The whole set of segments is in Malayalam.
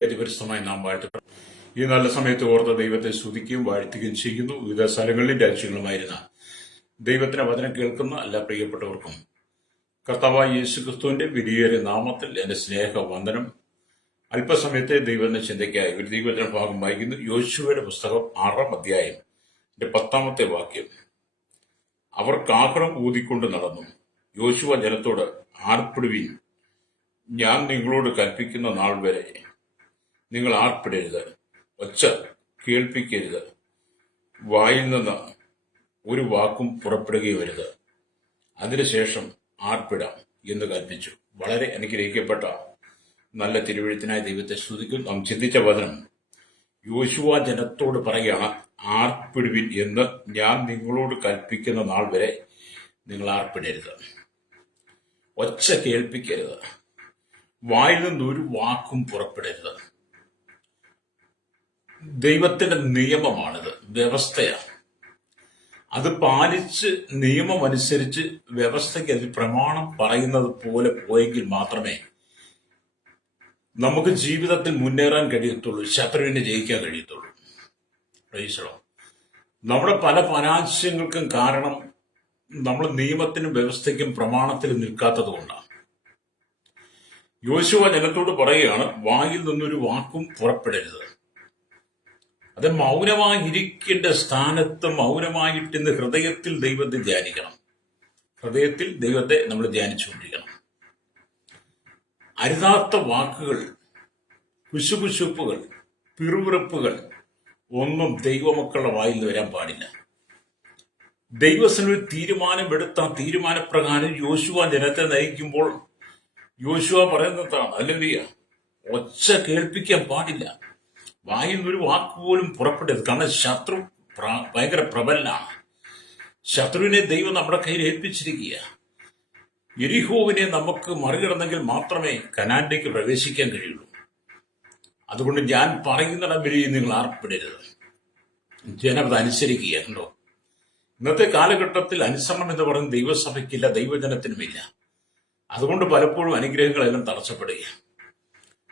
പരിശുദ്ധമായി നാം വാഴ്ത്തപ്പെടും. ഈ നല്ല സമയത്ത് ഓർത്ത ദൈവത്തെ സ്തുതിക്കുകയും വാഴ്ത്തുകയും ചെയ്യുന്നു. വിവിധ സ്ഥലങ്ങളിലും രാജ്യങ്ങളുമായിരുന്ന ദൈവത്തിന്റെ വചനം കേൾക്കുന്ന എല്ലാ പ്രിയപ്പെട്ടവർക്കും കർത്താവായ യേശുക്രിസ്തുവിന്റെ വിധിയേറിയ നാമത്തിൽ എന്റെ സ്നേഹവന്ദനം. അല്പസമയത്തെ ദൈവത്തിന്റെ ചിന്തയ്ക്കായി ഒരു ദൈവത്തിന്റെ ഭാഗം വായിക്കുന്നു. യോശുവയുടെ പുസ്തകം 6-ാം അധ്യായം 10-ാമത്തെ വാക്യം. അവർ കാഹളം ഊതിക്കൊണ്ട് നടന്നു. യോശുവ ജനത്തോട്, ആർപ്പിടുവിൻ, ഞാൻ നിങ്ങളോട് കൽപ്പിക്കുന്ന നാൾ വരെ നിങ്ങൾ ആർപ്പിടരുത്, ഒച്ച കേൾപ്പിക്കരുത്, വായിൽ നിന്ന് ഒരു വാക്കും പുറപ്പെടുകയും വരുത്, അതിനുശേഷം ആർപ്പിടാം എന്ന് കൽപ്പിച്ചു. വളരെ അനുഗ്രഹിക്കപ്പെട്ട നല്ല തിരുവെഴുത്തിനായി ദൈവത്തെ സ്തുതിക്കും. നാം ചിന്തിച്ച വചനം, യോശുവ ജനത്തോട് പറയുകയാണ്, ആർപ്പിടുവിൻ എന്ന് ഞാൻ നിങ്ങളോട് കൽപ്പിക്കുന്ന നാൾ വരെ നിങ്ങൾ ആർപ്പിടരുത്, ഒച്ച കേൾപ്പിക്കരുത്, വായിൽ നിന്നൊരു വാക്കും പുറപ്പെടരുത്. ദൈവത്തിന്റെ നിയമമാണിത്, വ്യവസ്ഥയാണ്. അത് പാലിച്ച് നിയമം അനുസരിച്ച് വ്യവസ്ഥയ്ക്ക് അതിൽ പ്രമാണം പറയുന്നത് പോലെ പോയെങ്കിൽ മാത്രമേ നമുക്ക് ജീവിതത്തിൽ മുന്നേറാൻ കഴിയത്തുള്ളൂ, ശത്രുവിനെ ജയിക്കാൻ കഴിയത്തുള്ളൂ. പ്രൈസലോ. നമ്മുടെ പല പരാജയങ്ങൾക്കും കാരണം നമ്മൾ നിയമത്തിനും വ്യവസ്ഥയ്ക്കും പ്രമാണത്തിലും നിൽക്കാത്തത് കൊണ്ടാണ്. യോശുവ ജനത്തോട് പറയുകയാണ്, വായിൽ നിന്നൊരു വാക്കും പുറപ്പെടരുത്. അത് മൗനമായിരിക്കേണ്ട സ്ഥാനത്ത് മൗനമായിട്ടിന്ന് ഹൃദയത്തിൽ ദൈവത്തെ ധ്യാനിക്കണം. ഹൃദയത്തിൽ ദൈവത്തെ നമ്മൾ ധ്യാനിച്ചുകൊണ്ടിരിക്കണം. അരുതാത്ത വാക്കുകൾ, കുശുകുശുപ്പുകൾ, പിറുപിറുപ്പുകൾ ഒന്നും ദൈവമക്കളുടെ വായിൽ നിന്ന് വരാൻ പാടില്ല. ദൈവത്തിന് ഒരു തീരുമാനമെടുത്ത തീരുമാനപ്രകാരം യോശുവ ജനത്തെ നയിക്കുമ്പോൾ യോശുവ പറയുന്നതാണ്, ഹല്ലേലൂയ, ഒച്ച കേൾപ്പിക്കാൻ പാടില്ല, വായിൽ ഒരു വാക്ക് പോലും പുറപ്പെടരുത്. കാരണം ശത്രു ഭയങ്കര പ്രബലനാണ്. ശത്രുവിനെ ദൈവം നമ്മുടെ കയ്യിൽ ഏൽപ്പിച്ചിരിക്കുക. യെരിഹോവിനെ നമുക്ക് മറികടന്നെങ്കിൽ മാത്രമേ കനാനിലേക്ക് പ്രവേശിക്കാൻ കഴിയുള്ളൂ. അതുകൊണ്ട് ഞാൻ പറയുന്നിടം വരെ നിങ്ങൾ ആർപ്പിടരുത്. ജനം അത് അനുസരിക്കുക. കണ്ടോ, ഇന്നത്തെ കാലഘട്ടത്തിൽ അനുസരണം എന്ന് പറയുന്ന ദൈവസഭയ്ക്കില്ല, ദൈവജനത്തിനുമില്ല. അതുകൊണ്ട് പലപ്പോഴും അനുഗ്രഹങ്ങളെല്ലാം തടസ്സപ്പെടുകയാണ്.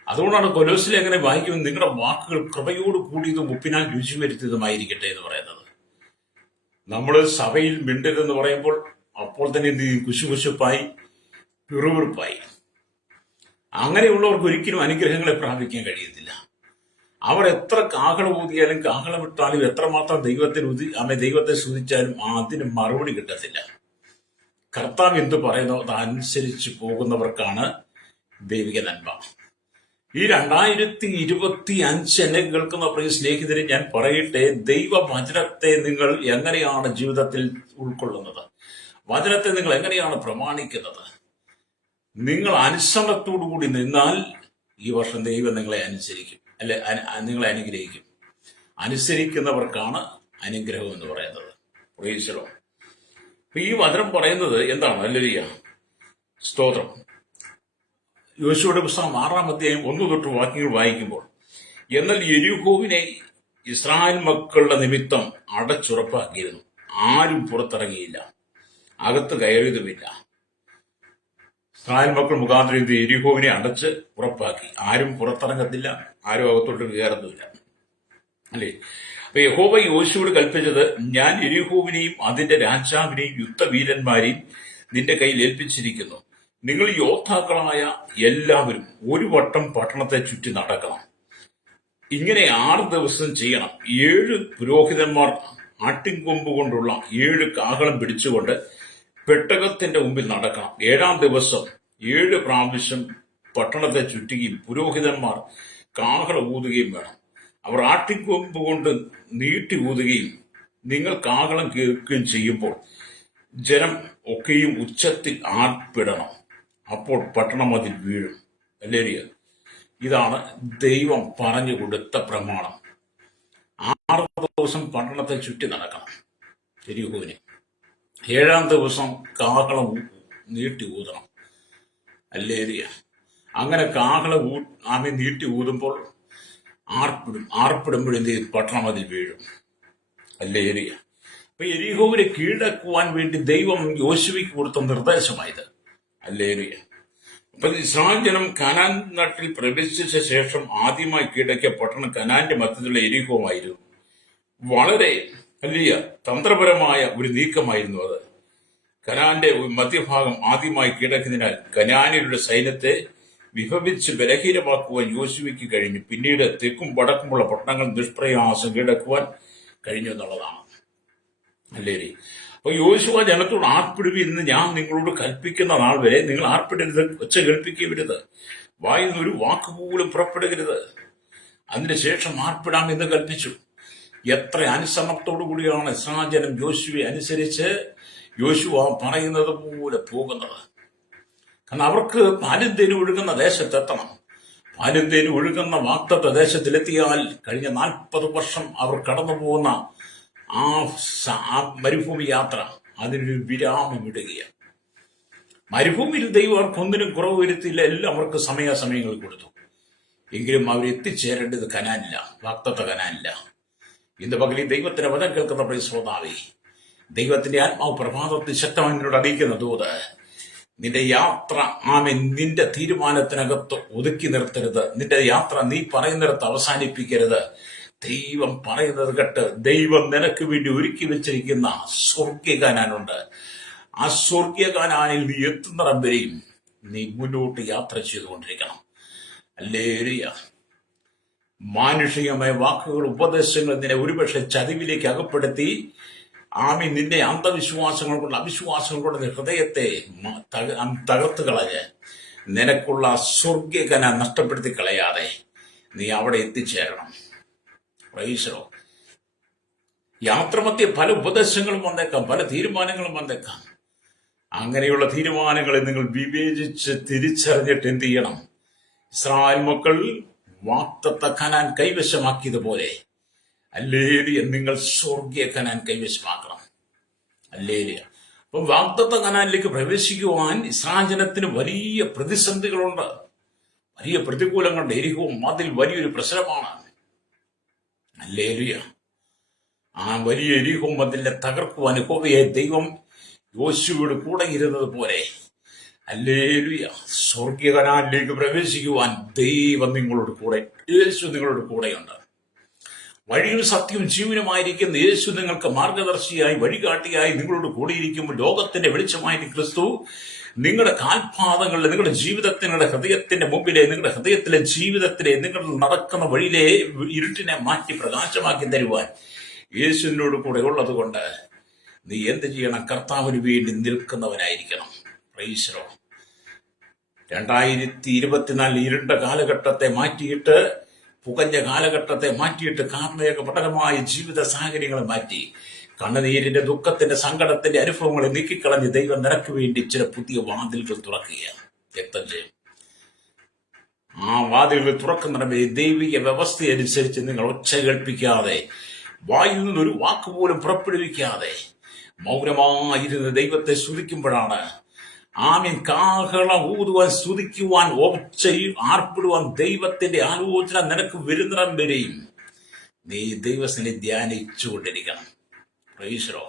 അതുകൊണ്ടാണ് കൊലോസിലെ എങ്ങനെ വായിക്കുമ്പോൾ നിങ്ങളുടെ വാക്കുകൾ കൃപയോട് കൂടിയതും ഉപ്പിനാൽ രുചി വരുത്തിയതുമായിരിക്കട്ടെ എന്ന് പറയുന്നത്. നമ്മൾ സഭയിൽ മിണ്ടരുതെന്ന് പറയുമ്പോൾ അപ്പോൾ തന്നെ എന്ത് ചെയ്യും? കുശുകുശുപ്പായി, പിറുപിറുപ്പായി. അങ്ങനെയുള്ളവർക്ക് ഒരിക്കലും അനുഗ്രഹങ്ങളെ പ്രാപിക്കാൻ കഴിയത്തില്ല. അവർ എത്ര കാഹളം ഊതിയാലും കാഹളമിട്ടാലും എത്രമാത്രം ദൈവത്തെ സ്തുതിച്ചാലും അതിന് മറുപടി കിട്ടത്തില്ല. കർത്താവ് എന്ത് പറയുന്നോ അതനുസരിച്ച് പോകുന്നവർക്കാണ് ദൈവിക നന്മ. ഈ 2025 എന്നെ കേൾക്കുന്ന പ്രിയ സ്നേഹിതരെ, ഞാൻ പറയട്ടെ, ദൈവവചനത്തെ നിങ്ങൾ എങ്ങനെയാണ് ജീവിതത്തിൽ ഉൾക്കൊള്ളുന്നത്? വചനത്തെ നിങ്ങൾ എങ്ങനെയാണ് പ്രമാണിക്കുന്നത്? നിങ്ങൾ അനുസരണത്തോടു കൂടി നിന്നാൽ ഈ വർഷം ദൈവം നിങ്ങളെ അനുസരിക്കും, അല്ലെ നിങ്ങളെ അനുഗ്രഹിക്കും. അനുസരിക്കുന്നവർക്കാണ് അനുഗ്രഹം എന്ന് പറയുന്നത്. പ്രൈസലോ. ഈ വചനം പറയുന്നത് എന്താണ്? ഹല്ലേലൂയ, സ്തോത്രം. യോശുവയുടെ പുസ്തകം 6-ാം അധ്യായം 1 തൊട്ട് വാക്യങ്ങൾ വായിക്കുമ്പോൾ, എന്നാൽ യെരിഹോവിനെ ഇസ്രായേൽ മക്കളുടെ നിമിത്തം അടച്ചുറപ്പാക്കിയിരുന്നു. ആരും പുറത്തിറങ്ങിയില്ല, അകത്ത് കയറിയതുമില്ല. ഇസ്രായേൽ മക്കൾ മുഖാന്തരം യെരിഹോവിനെ അടച്ച് ഉറപ്പാക്കി. ആരും പുറത്തിറങ്ങത്തില്ല, ആരും അകത്തോട്ട് കയറുന്നില്ല, അല്ലേ? അപ്പൊ യഹോവ യോശുവോട് കൽപ്പിച്ചത്, ഞാൻ യെരിഹോവിനെയും അതിന്റെ രാജാവിനെയും യുദ്ധവീരന്മാരെയും നിന്റെ കയ്യിൽ ഏൽപ്പിച്ചിരിക്കുന്നു. നിങ്ങൾ യോദ്ധാക്കളായ എല്ലാവരും ഒരു വട്ടം പട്ടണത്തെ ചുറ്റി നടക്കണം. ഇങ്ങനെ 6 ദിവസം ചെയ്യണം. 7 പുരോഹിതന്മാർ ആട്ടിൻകൊമ്പ് കൊണ്ടുള്ള 7 കാഹളം പിടിച്ചുകൊണ്ട് പെട്ടകത്തിന്റെ മുമ്പിൽ നടക്കണം. 7-ാം ദിവസം 7 പ്രാവശ്യം പട്ടണത്തെ ചുറ്റുകയും പുരോഹിതന്മാർ കാഹളം ഊതുകയും വേണം. അവർ ആട്ടിൻകൊമ്പ് കൊണ്ട് നീട്ടി ഊതുകയും നിങ്ങൾ കാഹളം കേൾക്കുകയും ചെയ്യുമ്പോൾ ജനം ഒക്കെയും ഉച്ചത്തിൽ ആർപ്പിടണം. അപ്പോൾ പട്ടണം അതിൽ വീഴും. ഹല്ലേലൂയ. ഇതാണ് ദൈവം പറഞ്ഞു കൊടുത്ത പ്രമാണം. 6 ദിവസം പട്ടണത്തെ ചുറ്റി നടക്കണം യെരിഹോവിനെ. 7-ാം ദിവസം കാഹളം നീട്ടി ഊതണം. ഹല്ലേലൂയ. അങ്ങനെ കാഹളം നീട്ടി ഊതുമ്പോൾ ആർപ്പിടുമ്പോഴെന്ത് ചെയ്യും? പട്ടണം അതിൽ വീഴും. ഹല്ലേലൂയ. അപ്പൊ യെരിഹോവിനെ കീഴടക്കുവാൻ വേണ്ടി ദൈവം യോശുവയ്ക്ക് കൊടുത്ത നിർദ്ദേശമായത്. ഹല്ലേലൂയ. അപ്പൊ ഇസ്രായേൽ ജനം കനാൻ നാട്ടിൽ പ്രവേശിച്ച ശേഷം ആദ്യമായി കീഴടക്കിയ പട്ടണം കനാന്റെ മധ്യത്തിലുള്ള എരിഹോമായിരുന്നു. വളരെ വലിയ തന്ത്രപരമായ ഒരു നീക്കമായിരുന്നു അത്. കനാന്റെ മധ്യഭാഗം ആദ്യമായി കീഴടക്കുന്നതിനാൽ കനാനിയുടെ സൈന്യത്തെ വിഭജിച്ച് ബലഹീനമാക്കുവാൻ യോശുവയ്ക്ക് കഴിഞ്ഞു. പിന്നീട് തെക്കും വടക്കുമുള്ള പട്ടണങ്ങൾ നിഷ്പ്രയാസം കീഴടക്കുവാൻ കഴിഞ്ഞു എന്നുള്ളതാണ്. അല്ലേ? അപ്പൊ യോശുവ ജനത്തോട് ആർപ്പിടുവി എന്ന് ഞാൻ നിങ്ങളോട് കൽപ്പിക്കുന്ന നാൾ വരെ നിങ്ങൾ ആർപ്പിടരുത്, ഒച്ച കേൾപ്പിക്കരുത്, വായിൽ നിന്ന് ഒരു വാക്കുപോലും പുറപ്പെടരുത്. അതിനുശേഷം ആർപ്പിടാം എന്ന് കൽപ്പിച്ചു. എത്ര അനുസരണത്തോടു കൂടിയാണ് ഇസ്രായേൽ ജനം യോശുവയെ അനുസരിച്ച് യോശുവ പറയുന്നത് പോലെ പോകുന്നത്. കാരണം അവർക്ക് പാലും തേനും ഒഴുകുന്ന ദേശത്തെത്തണം. പാലും തേനും ഒഴുകുന്ന വാഗ്ദത്ത ദേശത്തിലെത്തിയാൽ കഴിഞ്ഞ 40 വർഷം അവർ കടന്നു പോകുന്ന ആ മരുഭൂമി യാത്ര അതിനൊരു വിരാമം ഇടുകയാണ്. മരുഭൂമിയിൽ ദൈവം അവർക്കൊന്നിനും കുറവ് വരുത്തിയില്ല. എല്ലാം അവർക്ക് സമയാസമയങ്ങൾ കൊടുത്തു. എങ്കിലും അവരെത്തിച്ചേരേണ്ടത് കനാനില്ല, വാഗ്ദത്ത കനാനില്ല. ഇന്ന് പകലിൽ ദൈവത്തിന്റെ വചനം കേൾക്കുന്ന പ്രിയ ശ്രോതാവേ, ദൈവത്തിന്റെ ആത്മാവ് പ്രഭാതത്തിൽ ശക്തമായി നിന്നോട് അറിയിക്കുന്ന ദൂത്, നിന്റെ യാത്ര നിന്റെ തീരുമാനത്തിനകത്ത് ഒതുക്കി നിർത്തരുത്. നിന്റെ യാത്ര നീ പറയുന്നിടത്ത് അവസാനിപ്പിക്കരുത്. ദൈവം പറയുന്നത് കേട്ട് ദൈവം നിനക്ക് വേണ്ടി ഒരുക്കി വെച്ചിരിക്കുന്ന സ്വർഗീയ കാനാനുണ്ട്. ആ സ്വർഗീയ കാനാനിൽ നീ എത്തുന്നിടം വരെയും നീ മുന്നോട്ട് യാത്ര ചെയ്തുകൊണ്ടിരിക്കണം. ഹല്ലേലൂയ. മാനുഷികമായ വാക്കുകൾ, ഉപദേശങ്ങൾ നിന്നെ ഒരുപക്ഷെ ചതിവിലേക്ക് അകപ്പെടുത്തി നിന്നെ അന്ധവിശ്വാസങ്ങൾ കൊണ്ട്, അവിശ്വാസങ്ങൾ കൊണ്ട് നിന്റെ ഹൃദയത്തെ തകർത്ത് കളഞ്ഞ് നിനക്കുള്ള സ്വർഗീയ കനാൻ നഷ്ടപ്പെടുത്തി കളയാതെ നീ അവിടെ എത്തിച്ചേരണം. പ്രൈസോ. യാത്രമധ്യേ പല ഉപദേശങ്ങളും വന്നേക്കാം, പല തീരുമാനങ്ങളും വന്നേക്കാം. അങ്ങനെയുള്ള തീരുമാനങ്ങളെ നിങ്ങൾ വിവേചിച്ച് തിരിച്ചറിഞ്ഞിട്ട് എന്ത് ചെയ്യണം? ഇസ്രായേൽ മക്കൾ വാഗ്ദത്ത കനാൻ കൈവശമാക്കിയതുപോലെ ഹല്ലേലൂയ നിങ്ങൾ സ്വർഗീയ കനാൻ കൈവശമാക്കണം. ഹല്ലേലൂയ. അപ്പൊ വാഗ്ദത്ത കനാനിലേക്ക് പ്രവേശിക്കുവാൻ ഇസ്രായേൽ ജനത്തിന് വലിയ പ്രതിസന്ധികളുണ്ട്, വലിയ പ്രതികൂലങ്ങളുണ്ട്. എരിഹോ അതിൽ വലിയൊരു പ്രശ്നമാണ്. ഹല്ലേലൂയ. ആ വലിയ എരിഹോ അതിനെ തകർക്കുവാൻ യഹോവയെ ദൈവം യോശുവയോട് കൂടെ ഇരുന്നത് പോലെ ഹല്ലേലൂയ സ്വർഗീയ കനാനിലേക്ക് പ്രവേശിക്കുവാൻ ദൈവം നിങ്ങളോട് കൂടെ, യേശു നിങ്ങളോട് കൂടെയുണ്ട്. വഴിയും സത്യവും ജീവനുമായിരിക്കുന്ന യേശു നിങ്ങൾക്ക് മാർഗദർശിയായി, വഴികാട്ടിയായി നിങ്ങളോട് കൂടിയിരിക്കുമ്പോൾ ലോകത്തിന്റെ വെളിച്ചമായിട്ട് ക്രിസ്തു നിങ്ങളുടെ കാൽപാദങ്ങളിലെ, നിങ്ങളുടെ ജീവിതത്തിന്, നിങ്ങളുടെ ഹൃദയത്തിന്റെ മുമ്പിലെ, നിങ്ങളുടെ ഹൃദയത്തിലെ ജീവിതത്തിലെ, നിങ്ങൾ നടക്കുന്ന വഴിയിലെ ഇരുട്ടിനെ മാറ്റി പ്രകാശമാക്കി തരുവാൻ യേശുവിനോട് കൂടെ ഉള്ളത് കൊണ്ട് നീ എന്ത് ചെയ്യണം? കർത്താവിന് വേണ്ടി നിൽക്കുന്നവനായിരിക്കണം. പ്രൈസ്. 2024 ഇരുണ്ട കാലഘട്ടത്തെ മാറ്റിയിട്ട്, പുകഞ്ഞ കാലഘട്ടത്തെ മാറ്റിയിട്ട്, കാർമേഘപടകമായ ജീവിത സാഹചര്യങ്ങളെ മാറ്റി, കണ്ണുനീരിന്റെ, ദുഃഖത്തിന്റെ, സങ്കടത്തിന്റെ അനുഭവങ്ങളെ നീക്കിക്കളഞ്ഞ് ദൈവം നിനക്ക് വേണ്ടി ചില പുതിയ വാതിലുകൾ തുറക്കുകയാണ്. വ്യക്തം ചെയ്യും. ആ വാതിലുകൾ തുറക്കുന്നവരെ ദൈവിക വ്യവസ്ഥയനുസരിച്ച് നിങ്ങൾ ഒച്ച കേൾപ്പിക്കാതെ, വായിൽ നിന്നൊരു വാക്കുപോലും പുറപ്പെടുവിക്കാതെ മൗനമായിരുന്ന് ദൈവത്തെ സ്തുതിക്കുമ്പോഴാണ് കാഹളം ഊതുവാൻ, സ്തുതിക്കുവാൻ, ഒച്ചയിൽ ആർപ്പിടുവാൻ ദൈവത്തിന്റെ ആലോചന നിനക്ക് വരുന്നിടം വരെയും നീ ദൈവത്തിനെ ധ്യാനിച്ചുകൊണ്ടിരിക്കണം. പ്രൈസോ.